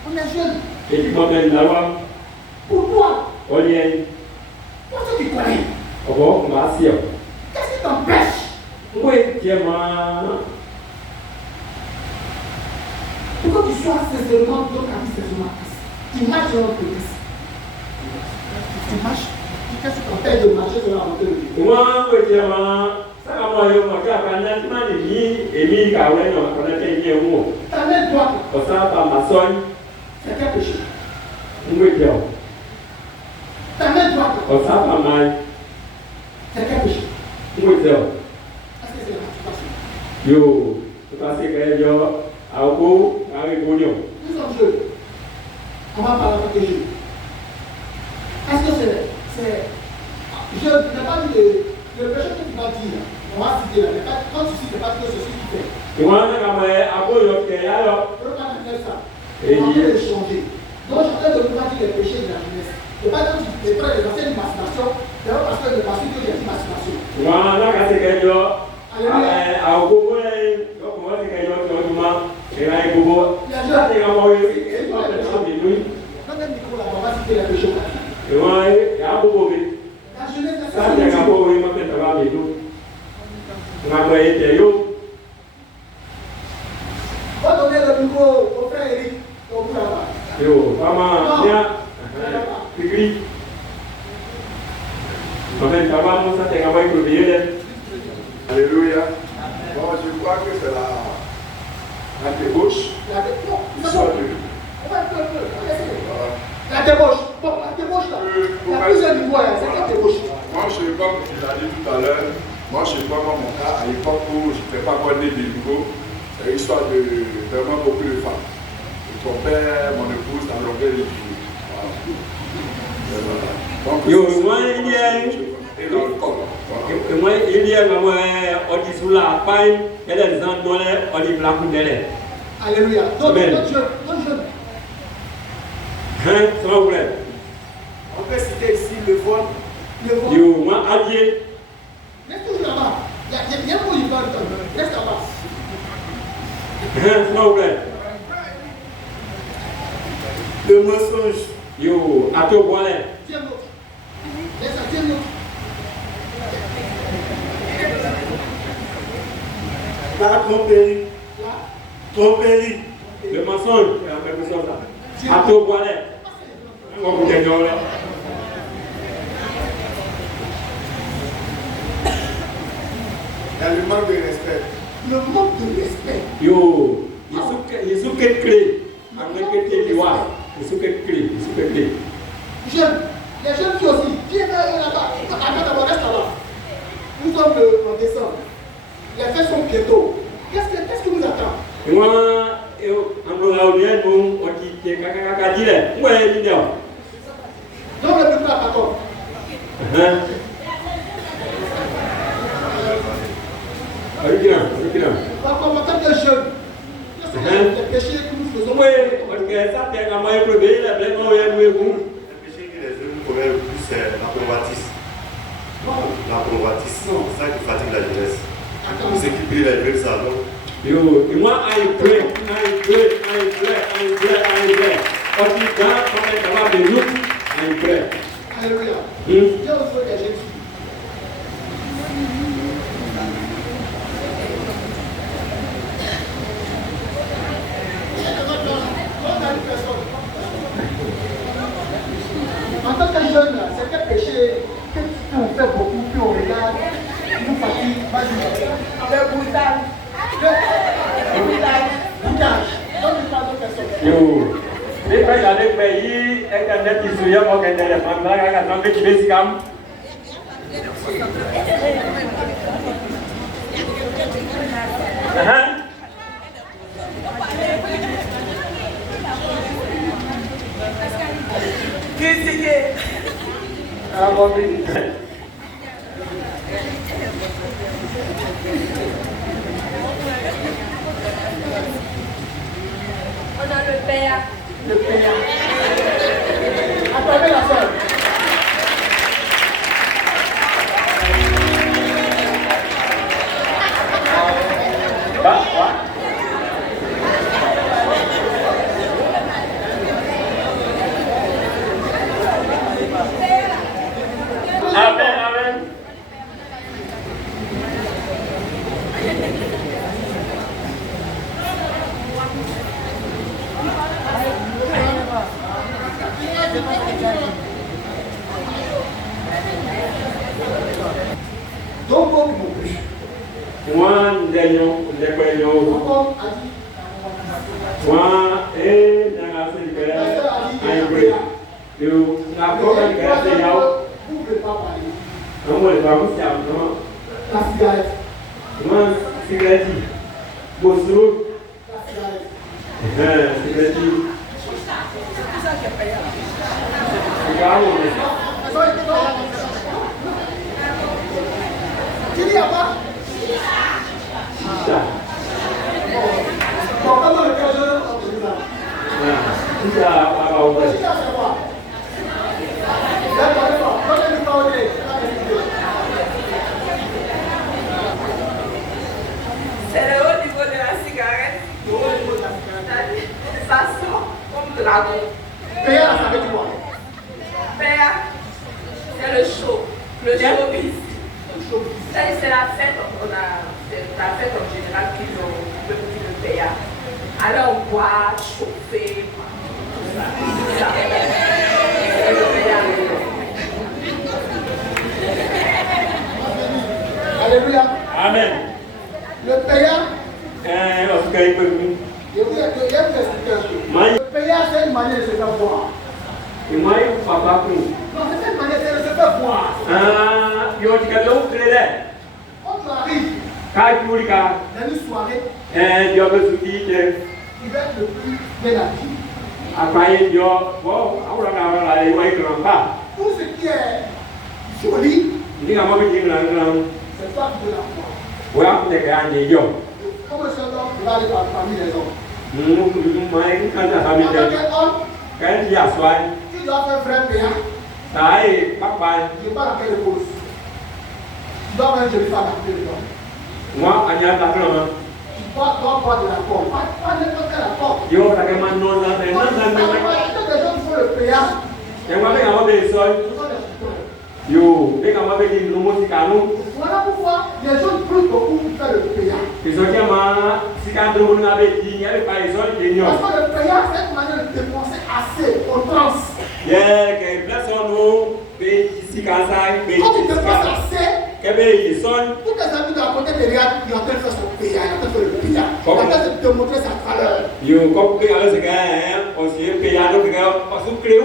on est jeunes. Et tu m'appelles là-bas, Pour toi, Olien, toi tu connais. on va assis. Qu'est-ce qui t'empêche? Oui, tiens, moi. Pourquoi tu sois sincèrement dans ta vie, sincèrement? Tu marches dans notre église. Tu marches. Qu'est-ce qui t'empêche de marcher sur la montée de Dieu? Moi, oui, tiens, moi. Ça va, moi, yo, moi, tu as pas nettement dit, et mis, car ouais, on connaît bien, moi. Ta main droite, Pour ça, par ma sogne, c'est quel péché? oui, tiens. Ta main droite, Pour ça, par ma, c'est quel péché? oui, tiens. Est-ce que c'est la masturbation? Yo, tu passes que yo, à Oko, à Réunion. Nous sommes jeunes. On va parler avec les jeunes. Est-ce que c'est. Je n'ai pas dit le péché que tu vas dire. On va citer là. Mais quand tu cites, c'est pas que c'est ce que tu fais. Et moi, je vais à Boyo, qui est là. On va pas faire ça. Et On va il- le changer. Donc, je suis en train de vous dire les péchés de la jeunesse. C'est pas que tu prends les anciennes masturbation. C'est pas parce que le pasteur que j'ai dit masturbation. Moi, je vais que yo, Alléluia. à Oko, yo, moi, je vais que yo, tu vois, et là, il faut. Ça, c'est comme moi, et moi, je vais changer, oui. Dans le micro là, on va citer les péchés. Et moi, il y a beaucoup de. La jeunesse, Ça, c'est comme moi, oui, moi, je vais travailler, tout. Moi, je vais être yo. on va donner le micro au frère Eric. Au bout là-bas. Yo, vraiment, bien. Écrit. En fait, ça va, ça, c'est comme moi, il faut bien. Alléluia. Bon, je crois que c'est la débauche. Non, L'histoire de. on va un peu, la débauche. Bon, la débauche là. Il y a plusieurs niveaux là. C'est quelle débauche? Moi, comme tu l'as dit tout à l'heure, moi, chez moi, dans mon cas, à l'époque où je n'étais pas encore né de nouveau, c'est une histoire de vraiment beaucoup de femmes. Et ton père, mon épouse, dans l'anglais, les filles. Voilà. Donc, Yo, c'est- moi, il y a- Et dans le corps. Voilà. Et moi, il y a comme on dit sous la paille, il y a des gens dont on dit blanc ou délai. Alléluia. Donc, Amen. notre jeune. Hein, ça va vous plaît? On peut citer ici le vol. Le vol. Yo, moi, allié. Reste toujours là-bas. Il y a un mot du vol. Reste là-bas. Hein, ça va vous plaît? Le mensonge. Yo, à tout point là. Tiens l'autre. Laisse ça, tiens l'autre. La tromperie. La tromperie. Le mensonge, c'est en quelque sorte ça. À tout point là. On va vous dire là. Il y a le manque de respect. Le manque de respect. Yo, il faut quelle clé. Avec quelle clé, il faut quelle clé. Il faut quelle clé. Jeunes, les jeunes qui aussi, viens là-bas. Attends d'abord, reste là-bas. Nous sommes en décembre. Les fêtes sont bientôt. Qu'est-ce qui nous attend? Moi, en Orléans, on dit caca là. Moi, il dit non. Donc le plus pas d'accord. En tant que jeunes, quels sont les péchés que nous faisons? Oui, parce que ça fait qu'à moi, il faut payer la blague, on va y Le péché que les jeunes commettent le plus, c'est l'approbatisme. L'approbatisme, c'est ça qui fatigue la jeunesse. Tout ce qui brille les jeunes, ça non. Yo, et moi, I pray. Quand tu gardes, quand tu es capable de nous, I pray. Alléluia. Il y a aussi des jeunes filles. En tant que jeune, c'est quel péché que on fait beaucoup, puis on regarde, nous fatigue, vas-y. Le brutal. Le brutal. Donc, il parle de personne. Yo, les frères dans les pays, Internet qui se souvient, moi, quand les femmes là, quand on fait qu'il est scam. Ah bon, oui. On a le père. Le père. Attendez la soeur. Amen. Donc, comme non plus. Moi, Daniel, Comme a dit, moi, you not going to get the out. vous ne pouvez pas parler. Non, moi, je vais vous dire, non. La cigarette. Moi, cigarette. Bosro. La cigarette. Cigarette. Tu dis à quoi? Ça. Bon, comment le cœur jeune, on te dit ça. Ça, on va C'est quoi? D'accord. Donnez-nous pas au nez. C'est le haut niveau de la cigarette. Le haut niveau de la cigarette. Ça sort comme de la goutte. Payez la ça veut dire quoi? Père, c'est le show. Le showbiz. C'est la fête, c'est la fête en général qu'ils ont le payé. Alors on boit, chauffer, tout ça. C'est le payé. Alléluia. Amen. Le payant, Oscar, il peut venir. je vous expliquer un peu. Le payant, c'est une manière de se faire boire. Et moi, il faut pas pour. Non, c'est une manière de se faire boire. Ah, il y a un cadeau créé. Quand tu arrives Quand tu dis dans une soirée, il y a un souci il va être le plus bien habillé. après, il y a bon, on va aller voir grand pas. Tout ce qui est joli, Ini kamu bikin lang-lang. c'est toi qui veux la boire. Wah, aku tak ada yo. Comme c'est l'homme qui va aller parmi les hommes. Main kan tak En habis tant dah. qu'homme, Kan dia suai. tu dois faire vrai payant. Sai, papai. Je ne sais pas dans quelle cause. Tu dois avoir une jolie femme à côté de toi. Moi, hanya tak nama. Tu dois boire de la porte. Pas n'importe quelle porte. Yo, tak kemana nona, nona, nona. péage. Et moi, avec un mauvais sol. Yo, avec un mauvais dit, nous, nous, voilà pourquoi les gens prennent beaucoup pour faire le péage. Ils ont dit, si quand nous avons dit, il n'y avait pas les autres qui parce que le péage, c'est une manière de dépenser assez au trans. Yeah, que personne nous paye ici quand ça, paye quand tu dépenses assez, que paye son. tous tes amis d'à côté de rien, ils ont en train de faire son péage, ils ont en train de faire le péage. Ils ont en train de te montrer sa valeur. Yo, comme que avec ce gars, on s'est payé à notre gars, on s'est créé un.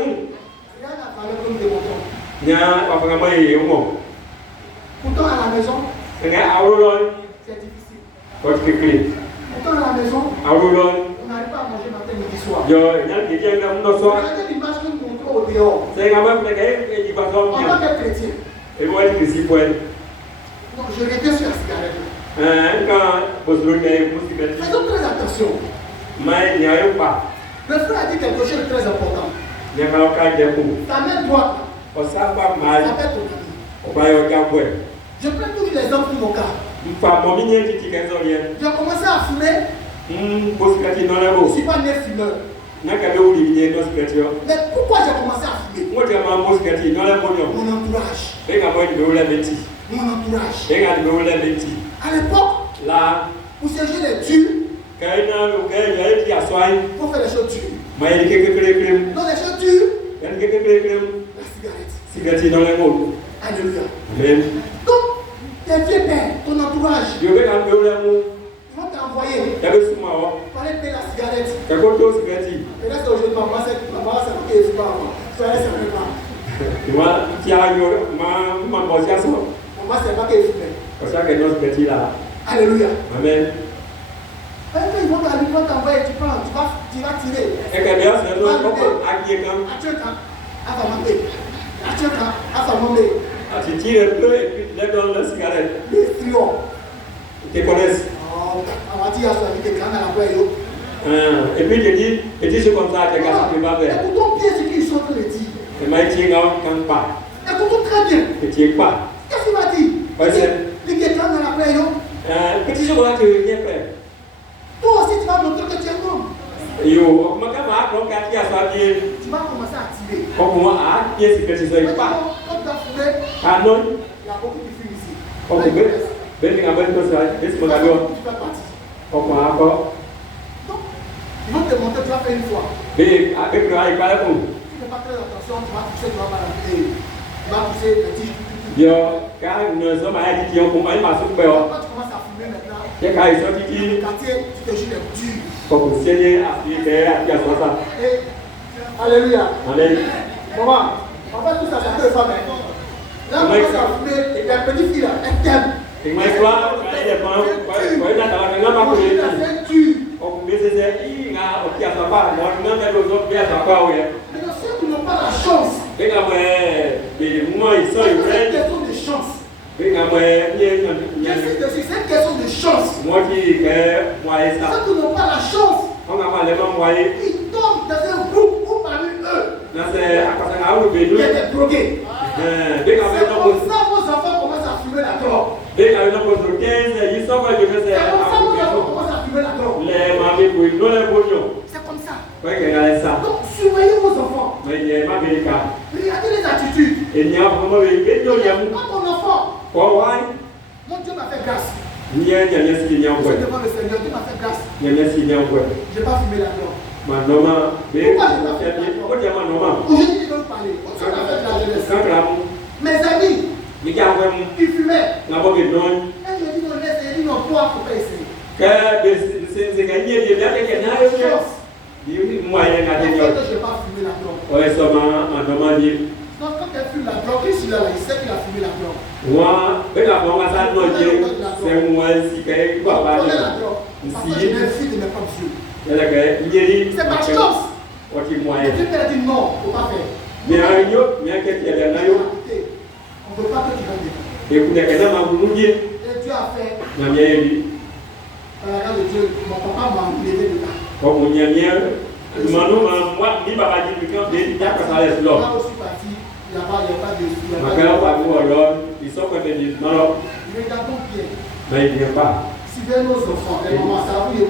Rien n'a valeur comme nous démontrons. Nya, on va vraiment y aller. Pourtant, à la maison, c'est difficile. Pourtant, à la maison, on n'arrive pas à manger matin, midi, soir. Yo, il y a quelqu'un qui a regardez l'image que nous montrons au dehors. C'est quand même quelqu'un qui va en tant que chrétien. Et moi, je suis pour elle. Non, je reviens sur la cigarette. Faisons très attention. Mais il n'y a rien pas. Le frère a dit quelque chose de très important. Il y a un cas de coup. Ta main droite, On ne sait pas mal. ça fait ton ami. On va y regarder. Je prends toujours les hommes pour mon cas. J'ai commencé à fumer. Je ne suis pas né fumeur. Mais pourquoi j'ai commencé à fumer? Mon entourage. Mon entourage. À l'époque, pour siéger les durs, pour faire les choses dures. Dans les choses dures, la cigarette. Alléluia. Amen. Donc, tes vieux pères, ton entourage, ils vont t'envoyer pour aller payer la cigarette. Et là, c'est aujourd'hui, maman, c'est pas qui est fumeur. Tu vas laisser un Maman, c'est pas qui est fumeur. Alléluia. Amen. Ils vont t'envoyer, tu vas tirer. Tu tires un peu et puis tu lèves dans la cigarette. Ils te connaissent. Et puis tu dis, et tu sais comme ça, tu as cassé pas faire. Écoutons bien ce qu'ils sont en train de dire. Et moi, tu es quand pas. Écoutons très bien. Et tu es pas. Qu'est-ce qu'il va dire? Il est dans la plaie. Petit chocolat, tu veux bien faire. Toi aussi, tu vas montrer que tu es un homme. Yo, tu vas commencer à tirer. Comment à pied si tu ne sais pas. Quand tu as fumé, il y a beaucoup de filles ici. Ben, tu as bonne chose là. Tu fais partie. Encore. Ils vont te montrer, tu vas faire une fois. Mais avec le rail, pas là pour. Si tu ne fais pas très attention, tu vas pousser, tu vas balancer. Tu vas pousser le tige. Yo, quand nous sommes à la qui ont compagnie, ma soupe. Quand tu commences à fumer maintenant, le quartier, tu te joues les durs. Comme le Seigneur a fait à ça. Alléluia. Amen. Maman, on va tous à chaque femme. Là, on commence à fumer et la petite fille là, elle t'aime. Et moi, je crois que les femmes, mais ceux qui n'ont pas la chance, c'est une question de chance. C'est une question de chance. Ceux qui n'ont pas la chance, ils tombent dans un groupe ou parmi eux. Il y a des drogués. C'est comme ça vos enfants commencent à fumer la drogue. C'est comme ça vos enfants commencent à fumer la drogue. C'est comme ça. Donc surveillez vos enfants. Regardez les attitudes. Quand ton enfant, mon Dieu m'a fait grâce. Je suis devant le Seigneur, Dieu m'a fait grâce. Je n'ai pas fumé la drogue. Pourquoi je n'ai pas fumé la drogue? Aujourd'hui, je vais vous parler. On s'en a fait la jeunesse. Mes amis, ils fumaient. Et je dis non, laisse, il dit non, toi, il ne faut pas essayer. Je n'ai pas fumé la drogue. Donc quand elle fume la drogue, il sait qu'il a fumé la drogue. On connaît la drogue. Parce que je n'ai fui de mes propres yeux. C'est ma chance. Et Dieu m'a dit non, il ne faut pas faire. On ne veut pas que tu rentres. Et Dieu a fait. Par la grâce de Dieu, mon papa m'a levé de là. Moi aussi parti, il n'y a pas de regardons bien. Suivez nos enfants, les mamans, ça vous les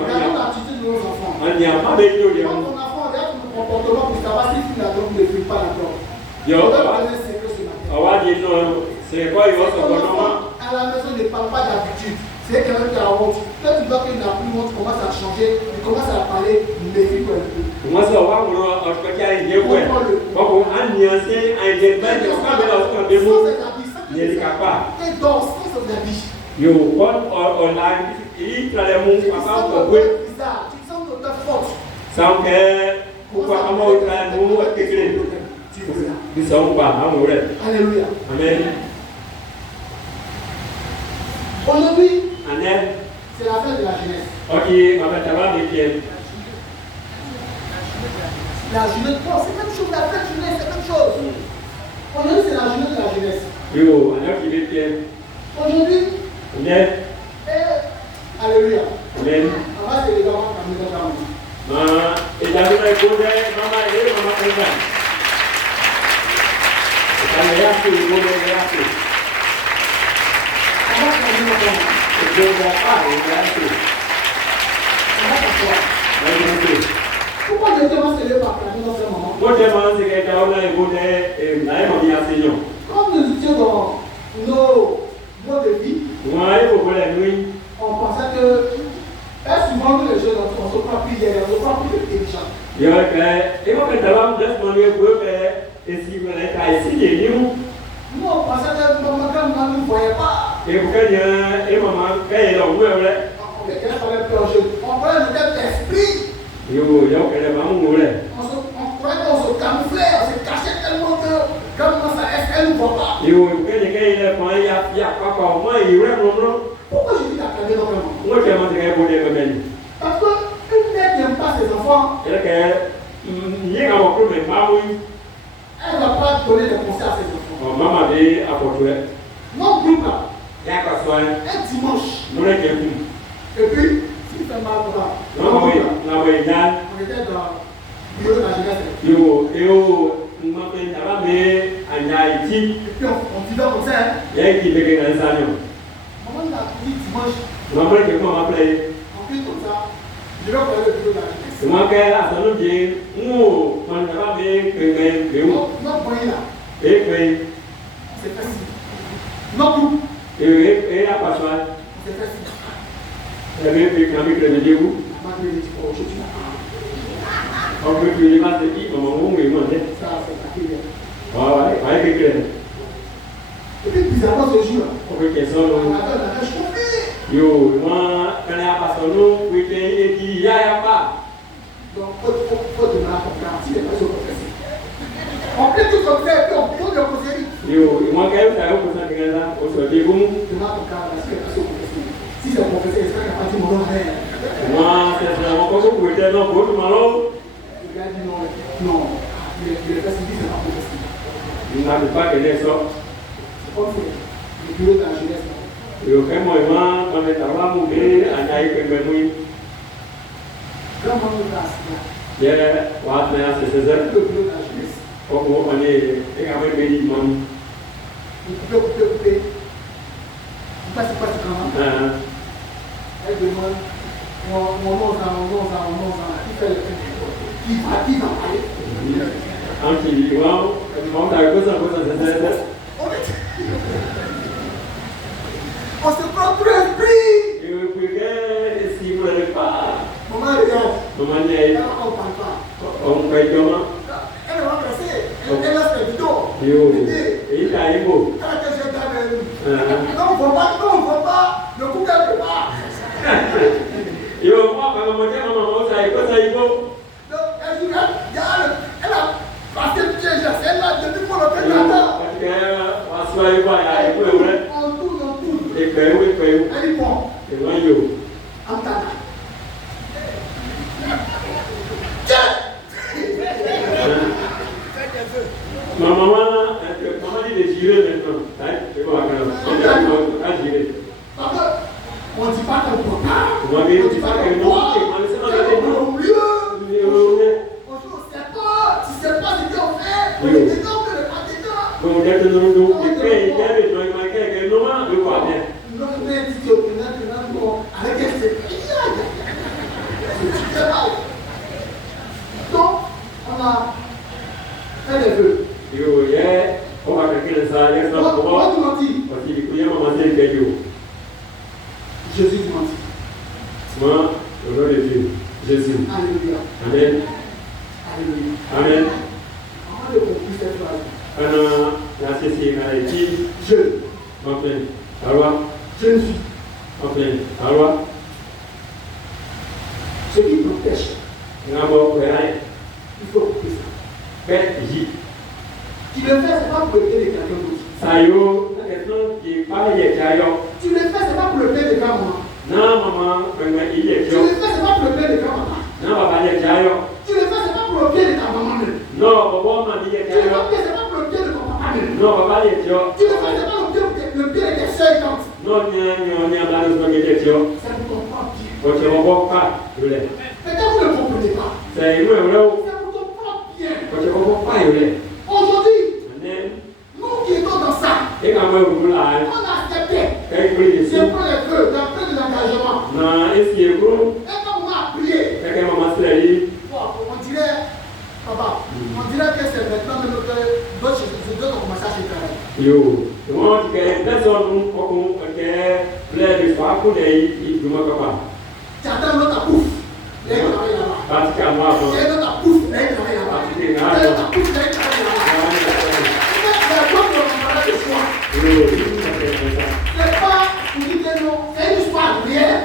regardons l'attitude de nos enfants. Quand ton enfant, regarde ton comportement pour savoir si tu la drogue ou ne fume pas la drogue. Yo, On va donner un secret ce matin. on va dire non, c'est quoi il va se faire? À la maison, ne parle pas d'habitude. C'est quelqu'un qui a honte. Quand tu vois qu'il n'a plus honte, tu commences à changer, tu commences à parler, méfie-toi un peu. Moi, ça va, on va faire un dieu. Bon, un nuancé, un gentleman, on va faire un démo. Il est capable. Et danse, sans se habiller. Yo, on a il traite mon papa pour jouer. Tu sens de ta faute. Sans que, pourquoi comment il traite mon écrit? Nous sommes pas, amoureux. Alléluia. Amen. Aujourd'hui, Amen. c'est la fête de la jeunesse. Ok, on va t'avoir des pieds. La jeunesse, non, c'est même chose, la fête jeunesse, c'est même chose. Aujourd'hui, c'est la journée de la jeunesse. Yo, on a qui est pieds. Aujourd'hui, Amen. Alléluia. Amen. On va se les avoir comme nous avons. Et la journée est bonne, maman et maman présente. C'est un merci, le bon merci. On va se les avoir. Je ne vois pas, merci. On va s'asseoir. Merci. Pourquoi je te demande de se partager dans ce moment? Moi, je demande que tu as une bonne et une enseignant. Quand nous étions dans nos modes de vie, Moi, il faut que la nuit. on pensait que souvent que les jeunes on se croit plus derrière, on se croit plus intelligent. Il y a que, et moi, quand tu as juste demandé pour faire, et si vous êtes ici, il y a Nous, on pensait que maman, quand maman ne voyait pas, et vous connaissez, et maman, quand il est en haut, on était peur jeune. On croyait que notre esprit. il y a que les mamans mouraient. On croyait qu'on se camouflait, on se cachait tellement que quand maman ça elle ne voit pas. Il y a que les gars, il y a pas comme moi, il y a vraiment. Pourquoi je dis d'acclamer notre maman? Moi, je demande que vous les mettez. Parce qu'une mère n'aime pas ses enfants, Et que, il y a un problème, maman. elle ne va pas donner des conseils à ses enfants. Maman avait apporté. Notre groupe là, Il y a qu'à soin. un dimanche, Nous les quelqu'un. et puis, s'il fait mal pour là, Non, oui, non, oui, non. on était dans le bureau de la jeunesse. Yo, nous m'appelons mais en Haïti, Et puis on vivait comme ça. Hein. il y a qui fait un salon. Maman nous a dit dimanche, Maman, quelqu'un m'a appelé. on prie comme ça, je vais parler au bureau de la jeunesse. C'est moi qui ai la salon de nous, on a fait que Notre moyen là, et puis, c'est facile. Notre groupe, et la passoire, c'est facile. il y avait fait quand même que le Dieu. Ma Dieu dit, oh, je suis là. On peut plus les masses de qui, maman, on est moins. Ça, c'est facile. Ouais, ouais, quelqu'un. Et puis bizarrement ce jour là, On peut qu'elle soit. on avait chauffé. Yo, moi, quand il y a pas son nom, oui, il dit, il y a pas. Donc, faut donner la confiance, il n'est pas sur le professeur. On prie tout comme ça et puis on pose le conseil. Yo, moi, quand il y a un pourcent de gars, on se dit, bon. Demande ton cas, parce qu'il n'est pas sur le professeur. Si c'est le professeur, il sera capable de dire mon nom. Moi, c'est vraiment pas beaucoup de temps pour tout le monde. Le gars dit non, non. Il est fait ce qu'il dit, c'est pas professeur. Il n'a pas que des sortes. C'est comme le bureau de la jeunesse. Yo, quand moi, on est à la mouille, on a eu que le mouille. Grand monde de classe, là. Il y a, c'est Le bureau de la jeunesse. Comme on est, et quand même, il dit, Vous coupez. Vous passez pas du comment. Elle demande, mon nom, il fait le truc. Qui va parler? quand il dit, wow, on a un peu ça, On se prend pour esprit. et puis, si vous n'avez pas, Maman regarde. maman, Elle on parle pas. on fait comment? Elle va passer. Elle laisse le bidon. Yo, et il a eu beau. Quand je regarde, non, on ne voit pas. Le coup qu'elle prépare. Yo, moi, quand on dit, maman, ça y est, ça y est, beau. Donc, elle dit, elle a passé le piège. Elle a depuis pour le pétateur. Parce que, on se va y voir, il y a un peu, ouais. On tourne. Et puis, oui, Elle y prend. et moi, yo. En tana. Ma maman dit de girer maintenant. C'est quoi, on girer. On ne dit pas qu'on ne peut pas. On ne dit pas qu'on ne On mieux. On ne sait pas. Tu ne sais pas ce qu'on fait. On est dedans, on n'est pas dedans. on dit que nous, il fait, il y a des gens qui manquent que nous, on voit bien. Non, mais si tu es au final, avec elle, c'est. Donc, on Jésus. Alléluia. Amen. Alléluia. Amen. Avant de conclure cette phrase, La ceci a été jeune, enfin, alors, jeune fille, enfin, alors, ce qui protège, on a beau faire, il faut couper ça. fait, j'y. Tu le fais, c'est pas pour le bien de quelqu'un d'autre. Ça y est, la question qui est pas les caillots. Tu le fais, c'est pas pour le bien de maman. Non, maman, il est Tu le fais, c'est pas pour le bien de ta maman. non, papa, les caillots. Tu le fais, c'est pas pour le bien de ta maman même. Non, papa, m'a dit les Tu le caillots. fais, c'est pas pour le bien de ton papa même. Non, papa, les caillots. Tu le fais, c'est pas le bien de tes soeurs et tantes. Non, n'y a pas de ce que les caillots. C'est pour ton propre bien. Quand tu ne vois pas, je l'ai. Peut-être vous ne comprenez pas. C'est une heure. C'est pour ton propre bien. Quand tu ne vois pas, je l'ai. Aujourd'hui, nous qui étions dans ça, Et quand même, vous l'avez. on a accepté. Quand vous les C'est pour les feux, la fin de l'engagement. non, est-ce qu'il est gros? Et quand on a prié, Quand maman se l'a dit, on dirait, papa, on dirait que c'est maintenant même que d'autres ont commencé à se travailler. yo, moi, je suis personne qui est plein de soir pour les gens, papa. Tu attends notre pouf, les gens travaillent là-bas. Pratiquement, C'est notre pouf, les gens travaillent là-bas. C'est notre pouf, les gens travaillent là-bas. C'est quoi pour le de choix? C'est pas pour dire que non, c'est une histoire réelle.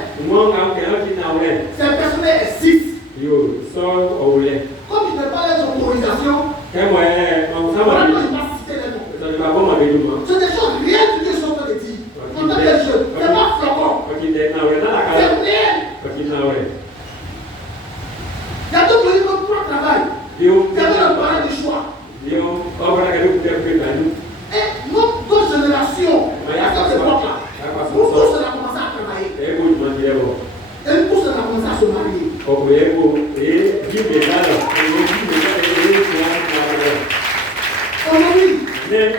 C'est personnel existe. Yo, so ole. Comme je ne pas les autorisations, Kemo on sama va ni. pas citer les noms. Ça ne va pas m'aider moi. C'est des choses réelles que Dieu est en train de dire. En tant que jeune, c'est pas flambant. Quand il est na ole na la C'est kala. réel. Quand il na ole. Il y a d'autres qui ont pour travail. Yo, Il y a d'autres parents du choix. yo, obra que eu quero ver aí. Et notre génération, à cette époque-là, nous tous on a commencé à travailler. É muito maneiro. Et nous tous on a commencé à se marier. O ego e de medalha, Aujourd'hui, né?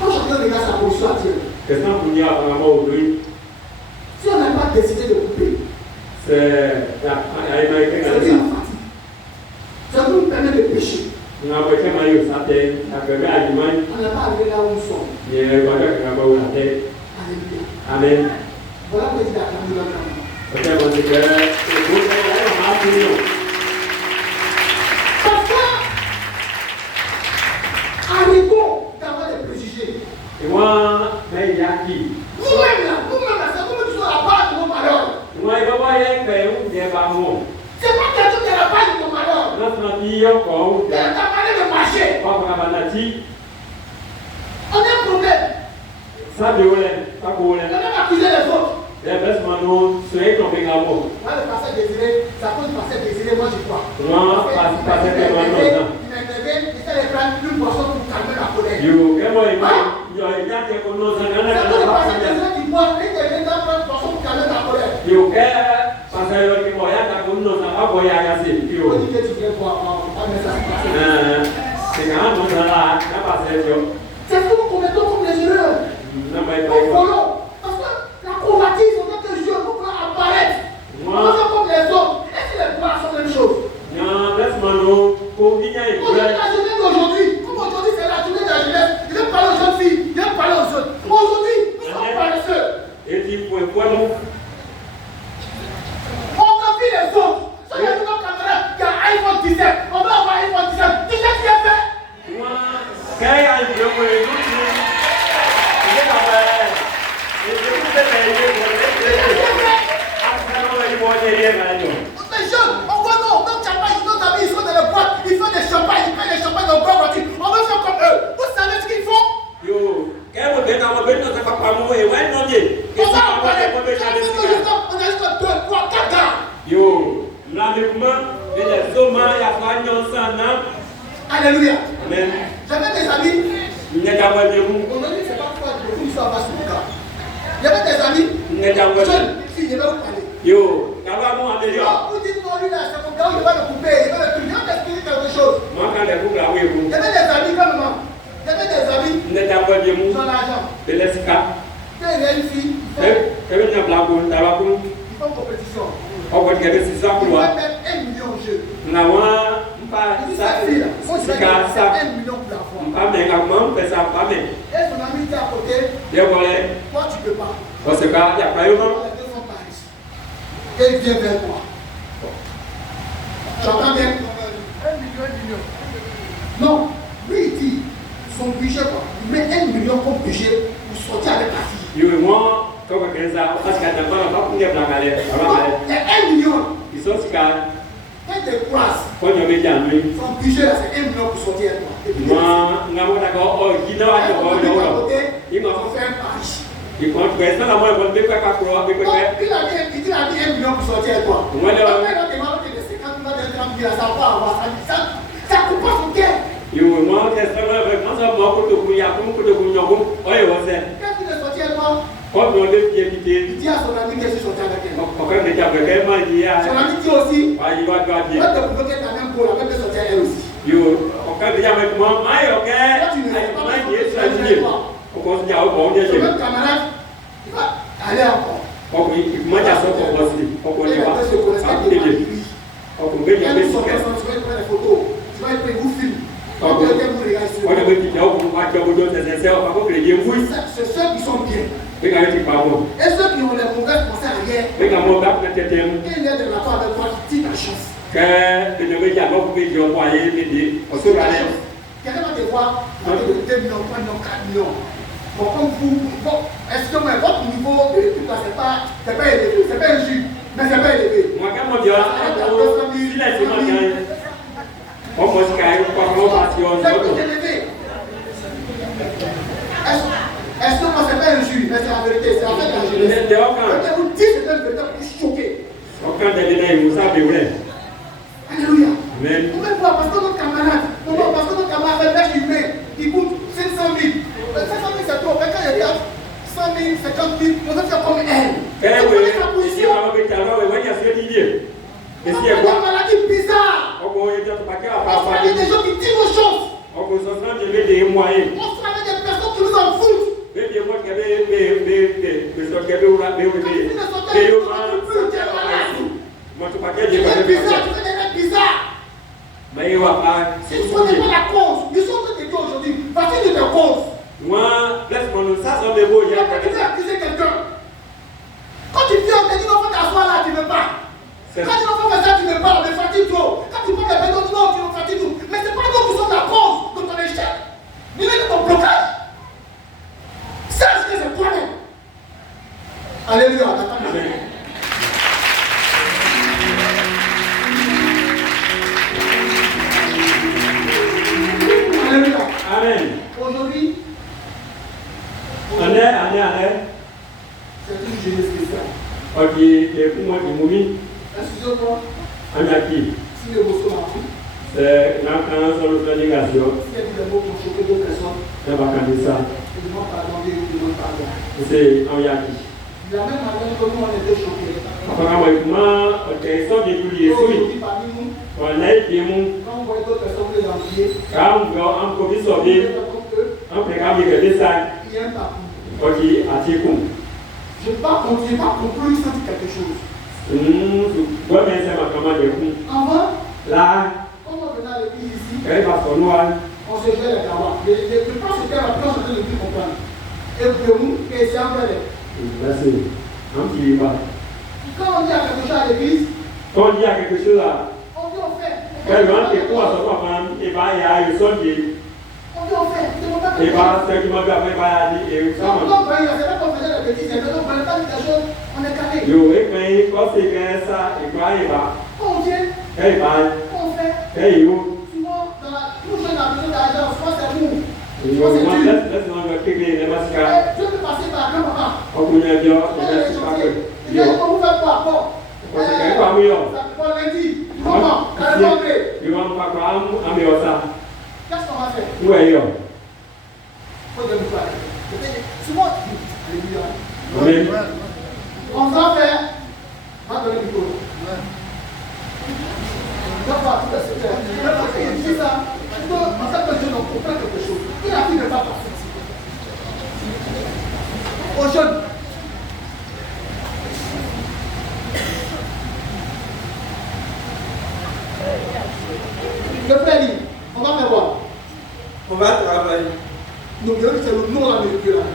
quand chacun regarde sa position actuelle, Questão punya pengamo lui. si on n'a pas décidé de couper, C'est aí mais que c'est une fatigue. Ça nous permet de pécher. ngapa kama hiyo sate akabia ajimani. On n'est pas arrivé là où nous sommes. Ye kwenda ngapa una te. Alléluia. Amen. Voilà que Dieu a cambié notre âme. Porque você quer mais Parce que, arrêtons d'avoir des préjugés. e moi mais aqui. Nous-mêmes là, c'est nous qui sommes à la base de nos malheurs. Moi baba ye pe de ba mo. C'est pas quelqu'un qui est à la base de ton malheur. Nós não ia com C'est ta manière de marcher. Papa Banati. On a un problème. Sabe olha, tá com On olha. aime accuser les autres. É best mano, suei não pega bom. Moi, le pasteur Désiré, ça cause du pasteur Désiré, moi j'y crois. Moi, pasteur que mano não. Il m'a énervé, il s'est prendre une boisson pour calmer la colère. You, é moi, yo já te conosco na C'est que le pasteur na. Désiré qui boit, il est prendre une boisson pour calmer la colère. You que pastor yo que moya tá conosco na boya assim. On You. dit que tu viens boire, on va mettre ça se passer. C'est quand on là, na pasteur yo. C'est ce que nous commettons comme les erreurs. Na vai Nous volons. Parce que la convoitise, en tant que jeune, nous voulons apparaître. Nous faisons comme les autres. Est-ce que les bois sont la même chose? Non, best mano, pour venir aí. Aujourd'hui, la journée d'aujourd'hui, comme aujourd'hui c'est la journée de la jeunesse, il veut parler aux jeunes filles, il veut parler aux jeunes. Aujourd'hui, nous sommes paresseux. Et tu peux nous. On envie les autres. Ça, il y a une autre caméra qui a iPhone 17. On va avoir iPhone 17. Tu sais ce qu'il a fait? Moi, quand il y a un jeu pour les autres, Les jeunes, on voit non, notre champagne, nos amis, ils sont dans les boîtes, ils font des champagnes, ils prennent des champagnes dans boîte voiture. On va faire comme eux. Vous savez ce qu'ils font? yo, quer mudar na mãe não tá para morrer, vai não de. On va en parler. On a juste 2, 3, 4 gars. Yo, lá mesmo, ele é soma e a fanho sana. Alléluia. Amen. J'avais des amis. Minha capa de On a dit c'est pas quoi, beaucoup de fois sur le cas. J'avais des amis. minha capa de Jeunes, filles, je vais vous parler. yo, capa mo amelio. Vous dites non, lui là, c'est mon gars, il va le couper, il va le tuer, il va t'expliquer quelque chose. Moi quand les coups là oui vous. J'avais des amis comme moi. J'avais des amis. Minha capa de Ils mu. ont l'argent. Belesca. Quand il y a une fille, Que minha blago, tava com. ils font compétition. O pode querer se Ils saco vont lá. mettre 1 million en jeu. Na wa, mpa Il dit sa cette fille là, moi je vais sika gagner sa. 1 million pour la fois. Mpa me ngam pesa mpa me. Et son ami était à côté, Yo boleh. toi tu peux pas. Você cá, já caiu não? Les deux sont pareils. Et il vient vers toi. Tu entends bien? 1 million. Non, lui il dit son budget quoi. Il met 1 million comme budget pour sortir avec la fille. Yo, moi, quand on fait ça, parce qu'à ta part, on va pouvoir la galère. Il y a 1 million. Ils sont si calmes. Quand tu croises, Quand on met à lui. son budget là c'est 1 million pour sortir avec toi. Moi, on a d'accord, oh, il n'a pas de problème. Il m'a fait un pari. Il compte rester là, moi, on ne peut pas croire. Il dit 1 million pour sortir avec toi. Moi, là. Après, on demande de 50 000 de 30 000, ça va avoir ça coupe pas son cœur. Yo, moi, qu'est-ce que ça m'a coûté pour y avoir pour ouais, ouais, quand il est sorti avec toi, quand on est il dit à son ami que je suis sorti avec elle. Quand on est avec elle, son ami dit aussi, il va dire. Quand tu peux ta même pour la même sortir avec elle aussi. Yo, on est avec moi, ok. Tu ne sais pas si on continue à reprendre. Son même camarade, il va aller encore. Ok, il m'a dit à son compte aussi. On connaît pas. On peut bien faire ça. Tu vas prendre des photos, tu vas prendre un film. On a dit qu'il y a c'est ceux qui sont bien. Et ceux qui ont les mauvaises pensées arrière, quand il est de la part de toi qui dit ta chance. Quelqu'un va te voir, 2 millions, 3 millions, 4 millions. Bon, comme vous, est-ce que votre niveau de tout ça, c'est pas élevé, c'est pas un jus, mais c'est pas élevé. Moi, quand on dit, on peut se caler pour passion. Est-ce que moi c'est pas un jus, mais c'est la vérité, c'est la fait la jeunesse. Je vous dis c'est une vérité pour choquer. Alléluia. Amen. Vous pouvez voir parce que notre camarade fait l'âge humain, il coûte 500 000. 500 000 c'est trop, mais quand il y a 100 000, 50 000, on va faire comme elle. C'est sa position. C'est une maladie bizarre. On se avec des gens qui disent nos choses. On se avec des personnes qui nous en foutent. C'est bizarre. Mais il va pas. Si tu ne connais pas la cause, ils sont en train de dire aujourd'hui, vas-y de ta cause. Moi, laisse-moi ça, ça me beau. Tu vas accuser quelqu'un. Quand tu viens, on te dit non, faut t'asseoir là, tu ne veux pas. Quand tu ne fais ça, tu ne parles, mais fatigue trop. Quand tu parles de personnes, non, tu ne fatigues tout. Mais ce n'est pas nous qui sommes la cause de ton échec. Ni de ton blocage. Sache que c'est toi-même. Alléluia. Alléluia. Amen. Aujourd'hui, c'est une jeunesse spéciale. Ok, et pour moi, il mourit. Excusez-moi, On a qui? si le mot sont appris, C'est une planification. s'il y a des mots qui ont choqué d'autres personnes, C'est pas quand ça. je demande pardon, je demande pardon. C'est un yaki. De la même manière que nous, on était choqués. Apparemment, ok, ça vient de lui. Aujourd'hui, parmi nous, On a été mon. quand on voit d'autres personnes les envier, Quand on a un peu de sauvé, on peut quand même des sacs. il y a un tapis. Ok, à Tikou. Je ne vais pas conclure sans dire quelque chose. Ouais, mais c'est ma camarade de coup. Avant, Là, quand on venait à l'église ici, elle va se noir. on se faisait les carottes. Je pense que c'était la planche de l'église comprendre. Et pour nous, et c'est un vrai. Merci. Un petit livre. Quand on dit à quelque chose à l'église, Quand on dit à quelque chose là, on dit on fait. quand il va te quoi, ça va prendre, il va y aller, il sonne. On dit on fait. Il va, ce qui m'a fait après, il va y aller, et ça Donc, on voyait, c'est pas qu'on faisait des bêtises, c'est qu'on ne voyait pas dire des choses, on est carré. yo, et quand c'est que ça, il va, il va. Quand on vient, Il va, quand on fait, et yo. souvent, nous jouons dans la maison d'argent, souvent c'est nous. Yo, moi, laisse-moi le crier, les masques. Je peux passer par là, maman. On connaît bien, on a dit pas que. Il y a comment vous faites quoi? Bon. Parce que pas mieux. Bon, lundi, comment? Carrément, Yo, on va pas am ça. qu'est-ce qu'on va faire? Ouais, yo. Faut que vous parlez. Souvent, alléluia. Amen. On va faire. On va donner du coup. On va voir tout à ce faire. Il dit ça. En tant que jeune, on comprend quelque chose. Il a dit ne pas parfaite. Aux jeunes. Le frère dit, on va faire quoi? On va travailler. Nous, c'est le nom là,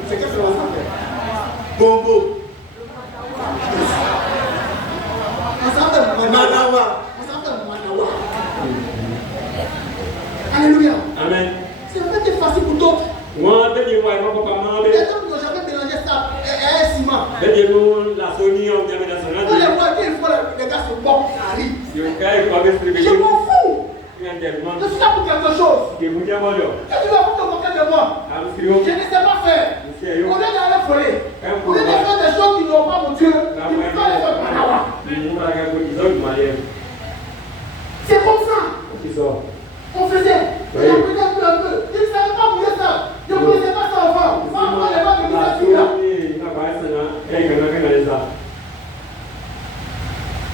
c'est qu'est-ce qu'on va faire? Bombo. On s'appelle Manawa. Je m'en fous. Je suis là pour quelque chose. Que tu vas te moquer de moi. Je ne sais pas faire. Au lieu d'aller voler, au lieu de faire des choses qui n'ont pas mon Dieu, tu peux pas les faire par là. C'est comme ça. On faisait. Il apprenait un peu. Il ne savait pas mouiller ça. Je ne connaissais pas ça avant. Moi, je n'ai pas de ça celui-là.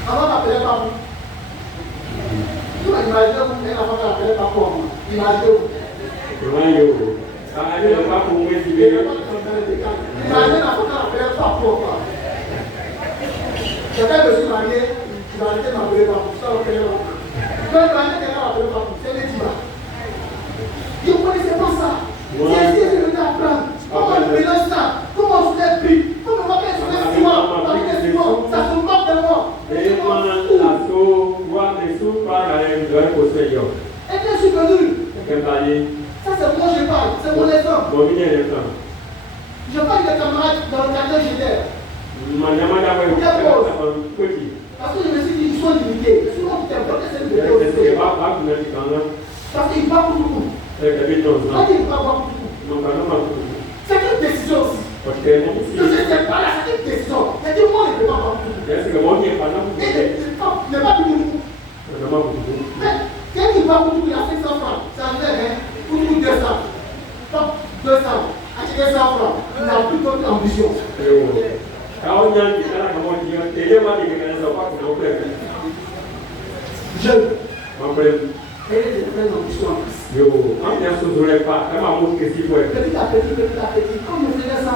Maman m'appelait pas vous. Tu m'as imaginé vous, mais la femme m'appelait pas pour moi. Imaginez-vous. Imaginez la femme m'appelait pas pour moi. Quand je suis marié, je vais arrêter de m'appeler pas pour ça. Quand je vais arrêter de m'appeler pas pour c'est les divas. Je ne connaissais pas ça. C'est ici que je venais apprendre. Comment je mélange ça. Comment je fais plus. Comment je fais sur les ciments. Avec les ciments, ça se moque de moi. Et que je suis venu. Ça c'est moi je parle, c'est mon exemple. Je parle des camarades dans le quartier j'étais. Parce que je me suis dit ils sont limités. Sinon tu t'es bloqué cette vidéo. Parce qu'il parle pour tout. Quand il parle pour tout. C'est une décision aussi. Je ne sais pas là, c'est une décision. Il y a des mots qui ne peuvent pas pour tout. Il n'est pas pour tout. Mais quand il parle pour tout, il a 500 francs. Ça veut dire pour tout 200. Donc 200. Acheter 100 francs. Il n'a plus d'autre ambition. Jeune. Elle est de pleine ambition en plus. Petit à petit, comme je faisais ça.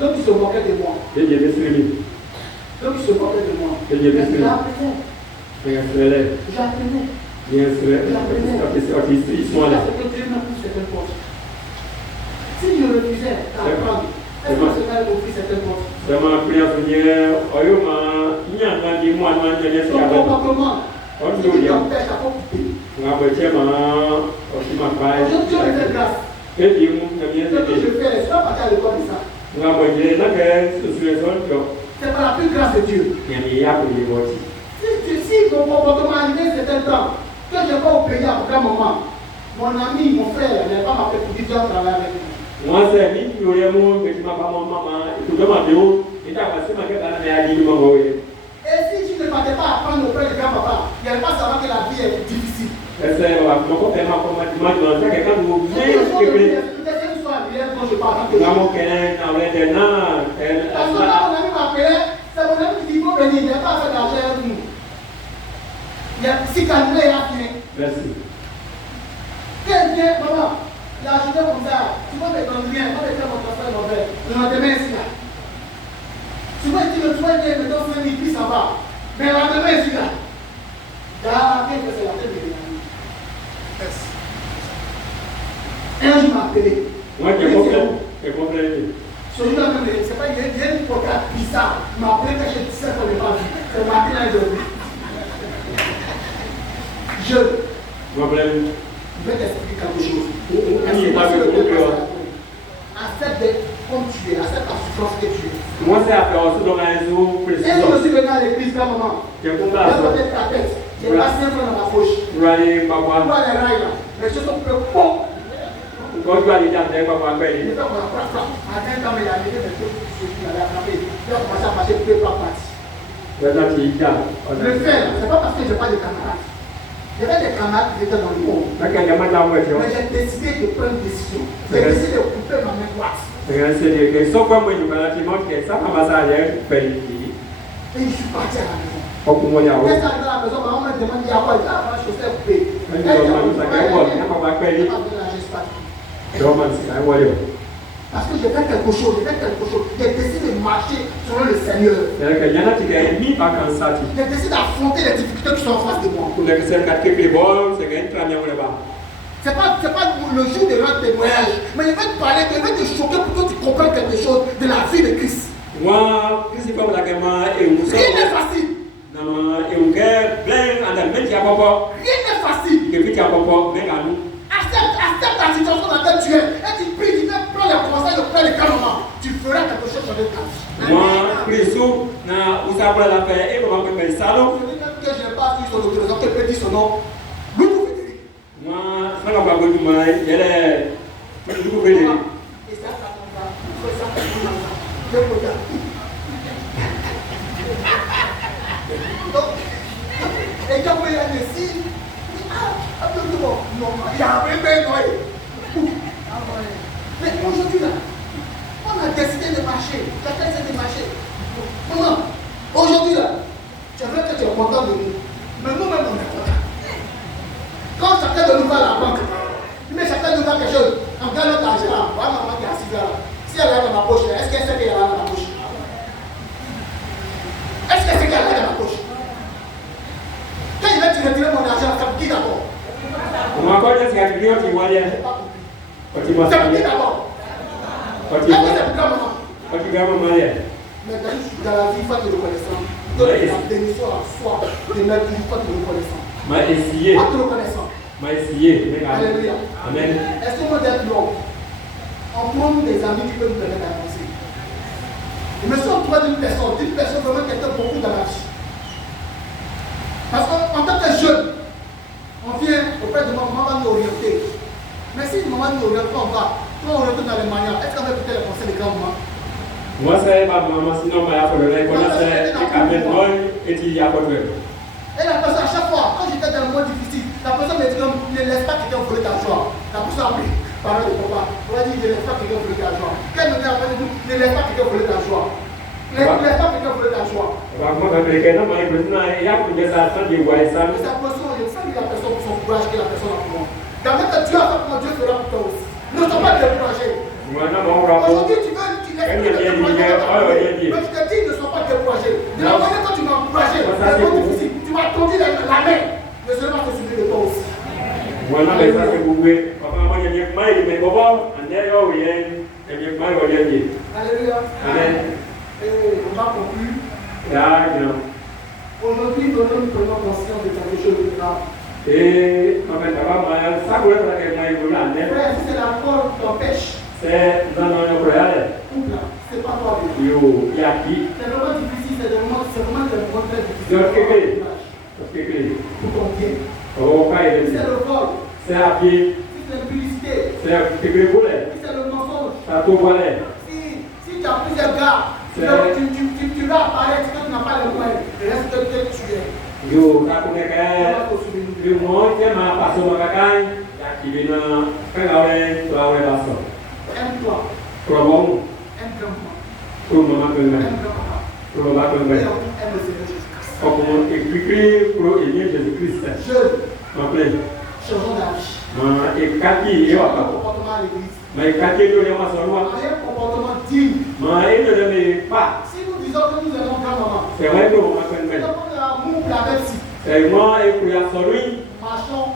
Donc il se moquait de moi. Donc il se moquait de moi. J'apprenais. Si je refusais d'apprendre, est-ce que ce gars offrit certaines portes? Son comportement. Aujourd'hui, Dieu me fait grâce. Ce que je fais, c'est pas partir à l'école de ça. C'est par la plus grâce de Dieu. Si mon comportement arrivait certains temps, que je vais au pays à aucun moment, mon ami, mon frère, n'est pas m'appeler pour dire que je travaille avec lui. Moi, c'est lui qui aurait mon petit maman, et tout le monde, il a passé ma gueule à la vie. Et si tu ne partais pas apprendre auprès de grand-papa, il n'allait pas savoir que la vie est difficile. C'est mon ami qui dit faut venir, il n'y a pas fait d'argent avec nous. Il y a si calmé et affiné. Merci. Quel bien, maman, il a ajouté comme ça. Tu vas me donner rien, tu vas me faire mon transfert d'envers. Je m'en demain ici là. Tu vois, tu me trouves bien, me donne 5 000, puis ça va. Mais la demain ici là. Qu'est-ce que c'est la tête de l'ami? Un jour, il m'a appelé. Moi, j'ai compris. Celui-là même, c'est pas il y a une programme bizarre. Il m'a appelé quand j'ai 17 ans de ma vie. C'est matin là aujourd'hui. Je vais t'expliquer quelque chose. Accepte d'être comme tu es, accepte la souffrance que tu es. Moi, c'est à faire aussi dans la maison précise. Et je suis venu à l'église là, maman. J'ai peut-être ta tête. J'ai passé un peu dans ma poche. Pour aller, papa. Pour aller rail là. Les choses sont peu pauvres. Quand tu vas aller dans le papa, il fait qu'on a frappé. Attends, quand il a mis des choses sur ce qu'il avait attrapé. Il a commencé à marcher pour les pas partir. Le fait, c'est pas parce que je n'ai pas de camarades. J'avais des camarades qui étaient dans le monde. Mais j'ai décidé de prendre une décision. J'ai décidé de couper ma main droite. Et je suis parti à la maison. Quand je suis arrivé à la maison, maman m'a demandé à quoi il y a la chaussée coupée. Parce que j'ai fait quelque chose, j'ai décidé de marcher selon le Seigneur. J'ai décidé d'affronter les difficultés qui sont en face de moi. C'est pas le jour de notre témoignage, mais je vais te parler, je vais te choquer pour que tu comprennes quelque chose de la vie de Christ. Rien n'est facile. Rien n'est facile. Accepte la situation dans laquelle tu es et tu pries, tu prends les conseils de faire les calmements. Tu feras quelque chose sur ta vie. son autorisation, qu'elle peut dire son nom. Loulou Frédéric. Moi, ça va pas beaucoup de mal. Elle est. Loulou Frédéric. Et ça, ça tombe pas. Ça, ça tombe pas. Je regarde. Donc, et quand il y a des signes, absolument, non, il y a un bébé noyé. Mais aujourd'hui, là, on a décidé de marcher. Chacun essaie de marcher. Maman, aujourd'hui, là, c'est vrai que tu es content de nous. Mais nous-mêmes, on est content. Quand chacun de nous va à la banque, mais chacun de nous va quelque chose, on gagne notre argent. Voilà, maman qui est assise là. Si elle est dans ma poche, est-ce qu'elle sait qu'elle est dans ma poche? Est-ce qu'elle sait qu'elle est dans ma poche? Quand il va te retirer mon argent, ça me dit d'abord. On va encore dire que tu as dit que ça me dit d'abord. Quand tu vas maman. Mais dans la vie, il faut être reconnaissant. Donc la démission à soi de mettre, il faut être reconnaissant. Mais essayez. Pas de reconnaissant. Mais essayez. Alléluia. Amen. Est-ce qu'on peut être long? On prend des amis qui peuvent nous permettre d'avancer. Je me suis entouré d'une personne vraiment qui était beaucoup dans la vie. Parce qu'en tant que jeune, on vient auprès de maman, va nous orienter. Mais si maman nous oriente pas, on va. Quand on retourne dans les manières, est-ce qu'on va écouter les conseils des grands-mamans? Moi, c'est ma maman, sinon, je vais connaître et tu y apportes. Et la personne, à chaque fois, quand j'étais dans le monde difficile, la personne me dit ne laisse pas quelqu'un voler ta joie. La personne a pris, parole de papa, on va dire ne laisse pas quelqu'un voler ta joie. Quelle me dit après nous, ne laisse pas quelqu'un voler ta joie. Ne laisse pas quelqu'un voler ta joie. Moi, quand quelqu'un n'a pas il y a pour des enfants qui voient ça. Mais sa personne, je sais la personne pour son courage que la personne a pour moi. Dans le que Dieu a fait pour moi, Dieu fera pour toi aussi. Ne sois pas découragé. Aujourd'hui, tu veux, tu laisses pas décourager. Mais tu te dis, ne sois pas découragé. De la manière quand tu m'as encouragé, c'est trop difficile. Tu m'as tendu la main. Mais seulement te souviens de toi aussi. Voilà, mais ça, c'est beaucoup. Papa, moi, il y a bien mal, mais bon, on est là où il y a bien mal, on est bien. Alléluia. Amen. Et on va conclure. Aujourd'hui, nous prenons conscience de quelque chose de grave. Et, en fait, ça pourrait être quelque chose de grave. Frère, si c'est la corde qui t'empêche, c'est dans notre réel. c'est pas toi. Yo, il y a qui? C'est vraiment difficile, c'est vraiment des moments très difficiles. Pour ton bien. Oh, Si c'est le vol, c'est à pied. si c'est l'impudicité, C'est à pied. si c'est le mensonge, Ça tout volé. si tu as plusieurs gars, tu vas apparaître que tu n'as pas le moyen, reste que tu es. Yo, ça connaît que le monde qui m'a passé au magasin, qui vient faire la relation. Aime-toi. Comment? Aime-moi. Comment que Aime-moi. Comment que Aime le Seigneur Jésus-Christ. Comment expliquer pour aimer Jésus-Christ? Jeune. En plein. Changeons d'avis. Et quand il est Changeons de comportement à l'église. mais quand il est dans son roi, Un comportement digne. mais il ne l'aime pas. Si nous disons que nous aimons grand-maman, C'est vrai que vous m'appelez. nous avons l'amour pour la Betsy. C'est moi et pour la souris. Marchons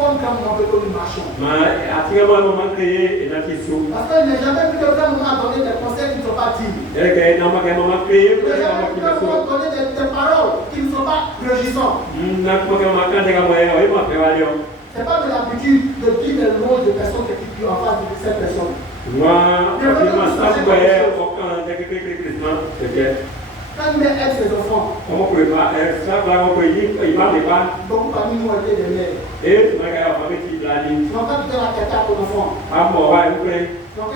comme grand-maman veut que nous marchons. Mais après moi, maman créé et dans qui sous. Parce que je n'ai jamais vu que grand-maman donner des conseils qui ne sont pas dignes. Et que maman créé, Je n'ai jamais vu grand-maman donner des paroles qui ne sont pas réjouissantes. C'est pas de l'habitude de dire les louanges de personnes qui en face de cette personne. Quand il aide ses enfants, beaucoup parmi nous ont été des mères. Ils n'ont pas quitté la tête à ton enfant. Ils n'ont pas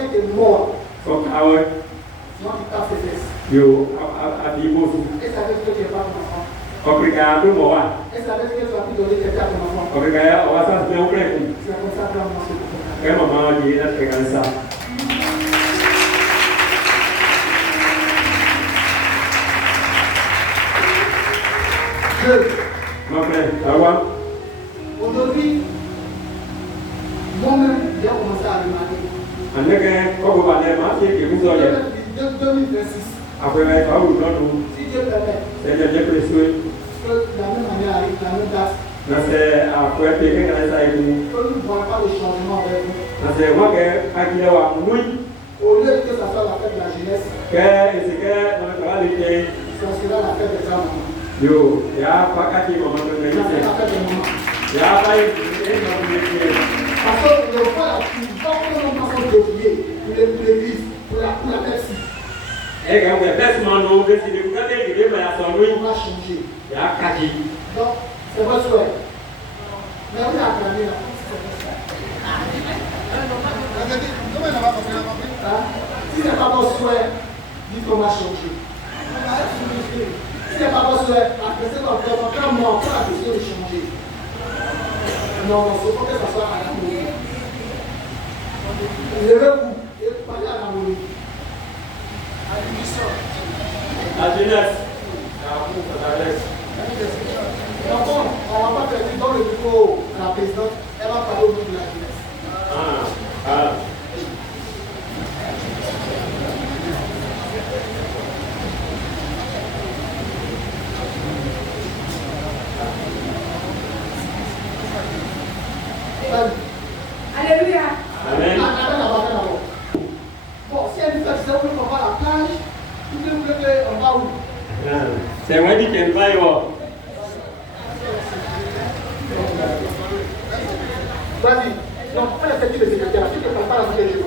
été morts. Ils n'ont quitté ses fesses. Et ça veut dire que tu n'es pas ton enfant. Et ça veut dire que tu as pu donner quelqu'un à ton enfant. C'est comme ça que l'on se comporte. Aujourd'hui, moi-même, j'ai commencé à remarquer. 2026. Si Dieu permet, que la même année arrive, la même date, que nous ne voyons pas de changement avec nous. Au lieu que ça soit la fête de la jeunesse, ça sera la fête des hommes. Yo, ya pakai di momen ini. Ya baik, parce que le voilà, il faut que nous fassons dévier pour l'église, pour la Merci. Quand on est best man, on décide de faire des choses, mais On va changer. Ya kaki. Donc, C'est votre souhait. Mais vous acclamez là. Si ce n'est pas votre souhait, dites qu'on va changer. Si ce n'est pas votre souhait, adressez votre cœur, on peut la question de changer. Non, il faut que ça soit à l'harmonie. Levez-vous et parlez à l'harmonie. La jeunesse. La jeunesse. Donc, on ne va pas faire dans le micro à la présidente, elle va parler au nom de la jeunesse. Alléluia. Amen. Bon, si elle dit que c'est où on va à la plage, vous voulez qu'on va où? C'est moi qui aime pas. Vas-y. Donc, on a fait le secrétaire. Si tu ne parles pas la moitié du jour.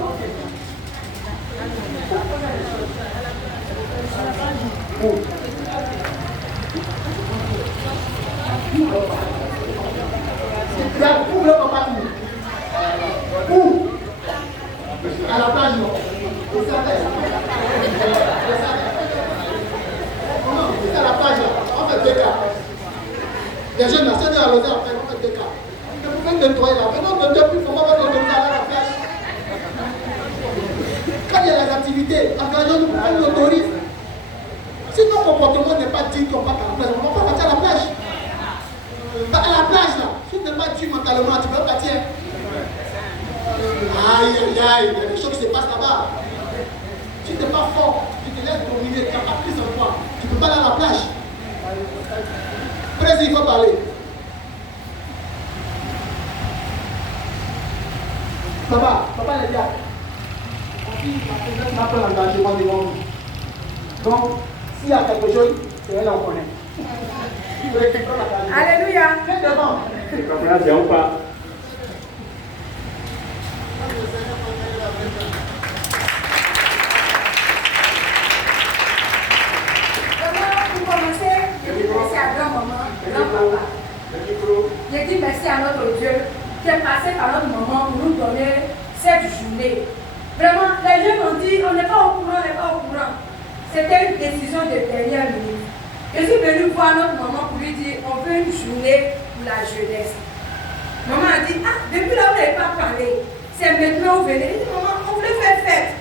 Où? Où le papa où? À la plage, non. C'est à la plage, là. On fait 2 cas. Les jeunes, là, c'est à l'hôtel après, on fait 2 cas. Vous pouvez nettoyer là. Maintenant, depuis, comment on va donner ça à la plage? Quand il y a les activités, engageons-nous pour qu'on l'autorise. Si notre comportement n'est pas digne qu'on parte à la plage, on ne va pas partir à la plage. À la plage, là, si tu n'es pas digne mentalement, tu peux partir. Aïe, aïe, aïe, il y a des choses qui se passent là-bas. Si tu n'es pas fort, tu te laisses dominer, tu n'as pas pris en toi, tu ne peux pas aller à la plage. Président, il faut parler. Papa les gars, on prend l'engagement devant nous. Donc, s'il y a quelque chose, c'est elle en connaît. Alléluia. Viens devant. Compréhension pas. Pour commencer, je dis merci à grand-maman, grand-papa. Je dis merci à notre Dieu qui est passé par notre maman pour nous donner cette journée. Vraiment, les jeunes ont dit, on n'est pas au courant, on n'est pas au courant. C'était une décision de dernière minute. Je suis venue voir notre maman pour lui dire, on veut une journée pour la jeunesse. Maman a dit, ah, depuis là, vous n'avez pas parlé. C'est maintenant que vous venez. Je dis, maman, on voulait faire fête.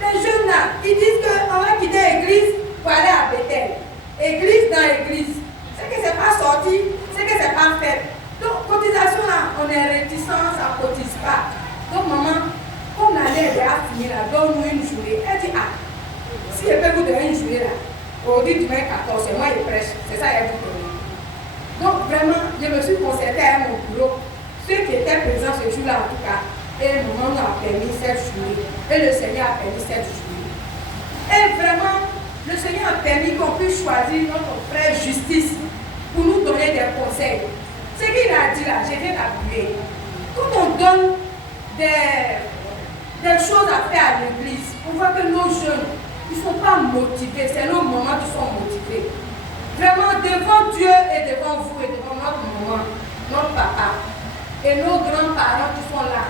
Les jeunes là, ils disent qu'on va quitter l'église pour aller à Bethel. Église dans église. C'est que c'est pas sorti, c'est que c'est pas fait. Donc, cotisation là, on est réticent, ça ne cotise pas. Donc, maman, comme l'année est déjà finie là, donne-nous une journée. Elle dit, ah, si je peux vous donner une journée là, aujourd'hui, demain 14, c'est moi qui prêche. C'est ça qu'elle vous donne. Donc, vraiment, je me suis concertée à mon bureau. Ceux qui étaient présents ce jour-là, en tout cas, et maman nous a permis cette journée. Et le Seigneur a permis cette journée. Et vraiment, le Seigneur a permis qu'on puisse choisir notre frère Justice pour nous donner des conseils. Ce qu'il a dit là, je viens d'appuyer. Quand on donne des choses à faire à l'église, on voit que nos jeunes, ils ne sont pas motivés. C'est nos mamans qui sont motivés. Vraiment, devant Dieu et devant vous et devant notre maman, notre papa et nos grands-parents qui sont là.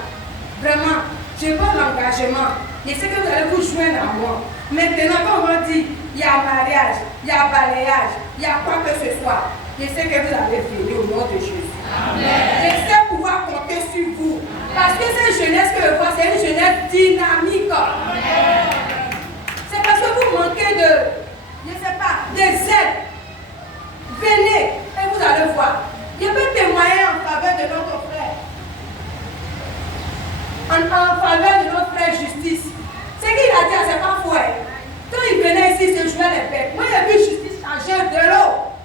Vraiment, je prends l'engagement. Je sais que vous allez vous joindre à moi. Maintenant, quand on va dire, il y a mariage, il y a balayage, il y a quoi que ce soit, je sais que vous allez venir au nom de Jésus. Amen. Je sais pouvoir compter sur vous. Parce que cette jeunesse que je vois, c'est une jeunesse dynamique. Amen. C'est parce que vous manquez de, je ne sais pas, des aides. Venez et vous allez voir. Je peux témoigner en faveur de notre frère. En faveur de notre frère Justice. Ce qu'il a dit, c'est pas faux. Quand il venait ici, il se jouait les bêtes. Moi, j'ai vu Justice changer de l'eau.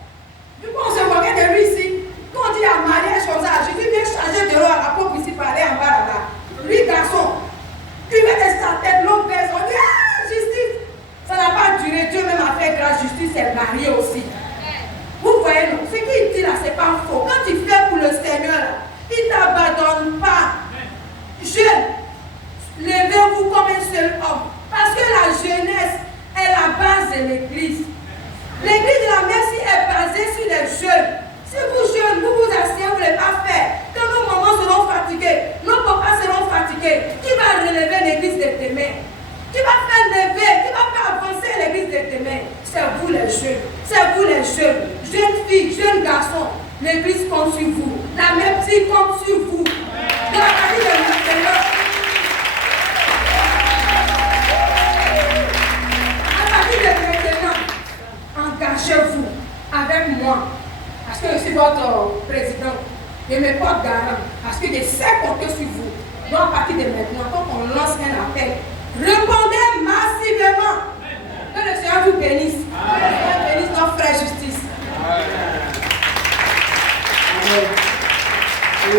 Du coup, on se moquait de lui ici. Quand on dit à mariage comme ça, Justice vient changer de l'eau à la pompe ici pour aller en bas là-bas. Lui, garçon, il met sa tête, l'eau baisse. On dit, ah, Justice. Ça n'a pas duré. Dieu même a fait grâce. Justice est marié aussi. Vous voyez, non? Ce qu'il dit là, c'est pas L'église compte sur vous. La Mepsi compte sur vous. Dans la partie de maintenant. À partir de maintenant, engagez-vous avec moi. Parce que je suis votre président. Je me porte garant. Parce que je sais compter sur vous. Donc à partir de maintenant, quand on lance un appel, répondez massivement. Que le Seigneur vous bénisse. Que le Seigneur bénisse notre frère Justice. Amen. Le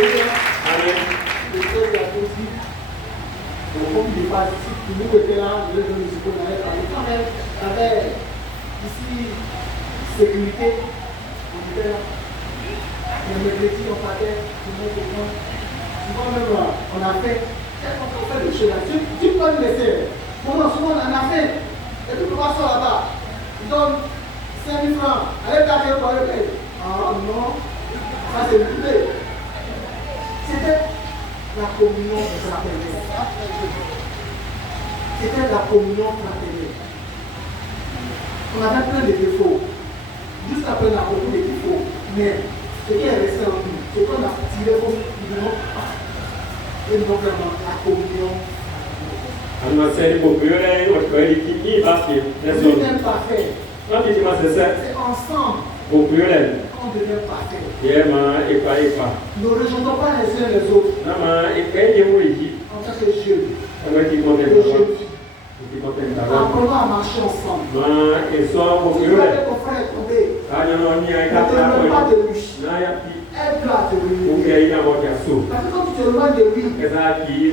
Seigneur a tout dit. Comme il est pas ici, tout le monde était là, le musicaux n'avait pas. Quand même, il y avait ici sécurité, on était là. Les mercredis, on partait, tout le monde au point. Souvent même, on a fait, on fait des choses là. Tu peux me laisser. Souvent, on en a fait. Et tout le monde sort là-bas. Ils donnent 5 000 francs. Allez, t'as pour le payer. Ah non, ça c'est l'idée. C'était la communion fraternelle. C'était la communion fraternelle. On avait plein de défauts. Jusqu'à présent, on a beaucoup de défauts. Mais ce qui est resté en nous, c'est qu'on a tiré au bout. Et donc, la communion. Alors, c'est pour que les parfait. C'est ensemble qu'on devient parfait. Nous ne rejetons pas les uns les autres. En tant que jeunes. Apprenons à marcher ensemble. Si ton frère est tombé, ne te pas de lui. Aide-le à te réunir. Parce que quand tu te éloignes de lui,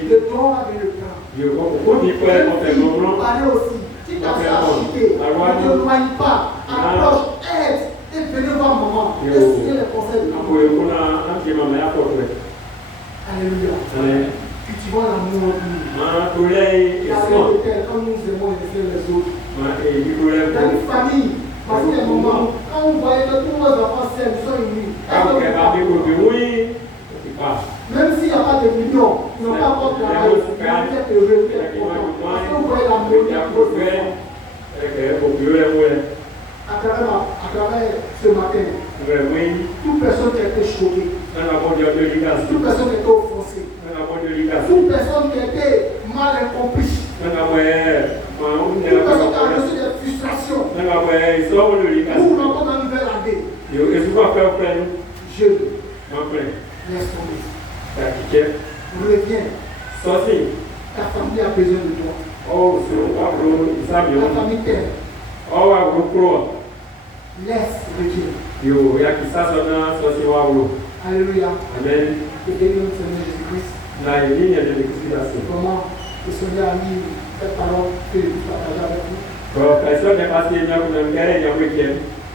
le don va venir le prendre. Parler aussi. Si tu as fait acheter, ne t'éloigne pas. Approche, aide et venez voir maman. Et signer les conseils de maman. Alléluia. Cultivons l'amour en nous. Quand nous aimons les autres. Dans une famille, parce que les moments, quand on voyait que tous nos enfants sont unis, même s'il n'y a pas de millions, ils n'ont pas encore travaillé, ils vont être heureux, parce que vous voyez la meilleure chose. À travers ce matin, toute personne qui a été choquée, toute personne qui a été offensée, toute personne qui a été mal incomprise, toute personne qui a reçu des frustrations, ou encore dans une nouvelle année, je laisse tomber. Reviens. Ta famille a besoin de toi. Ta famille t'aime. Laisse Dieu. Alléluia. Amen. Que bénis notre Seigneur Jésus-Christ. Comment le Seigneur a mis cette parole que je partage avec vous.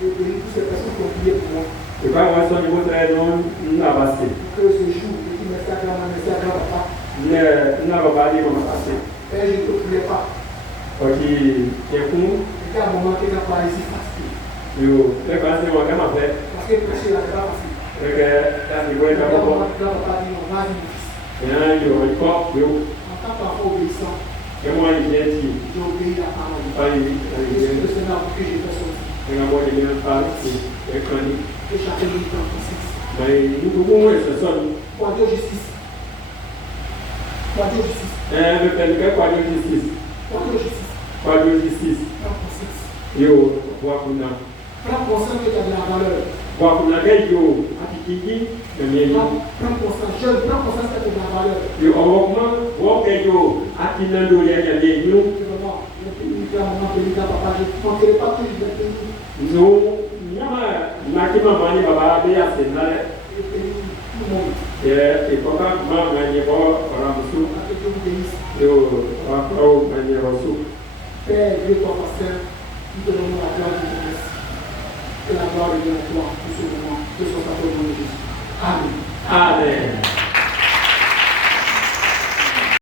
Et bénis toutes ces personnes qui ont prié pour moi. Que ce jour, je dis merci à grand papa. Et je ne te priais pas. C'était un moment qui n'a pas réussi facile. Parce que prêcher là, c'est pas facile. En tant qu'enfant obéissant, j'ai obéi la parole. Et c'est le Seigneur que j'ai fait sortir. Que chacun lui prend conscience. Pour Dieu justice. Pour Dieu justice. Pour Dieu justice. Prends conscience. Prends conscience que tu as de la valeur. Prends conscience, jeune, prends conscience que tu as de la valeur. Papa, je ne manquerai pas que je vais bénir. Père, Dieu, ton pasteur, nous te donnons la gloire de Dieu. Que la gloire de Dieu à toi, pour ce moment, que ce soit ton nom de Jésus. Amen. Amen.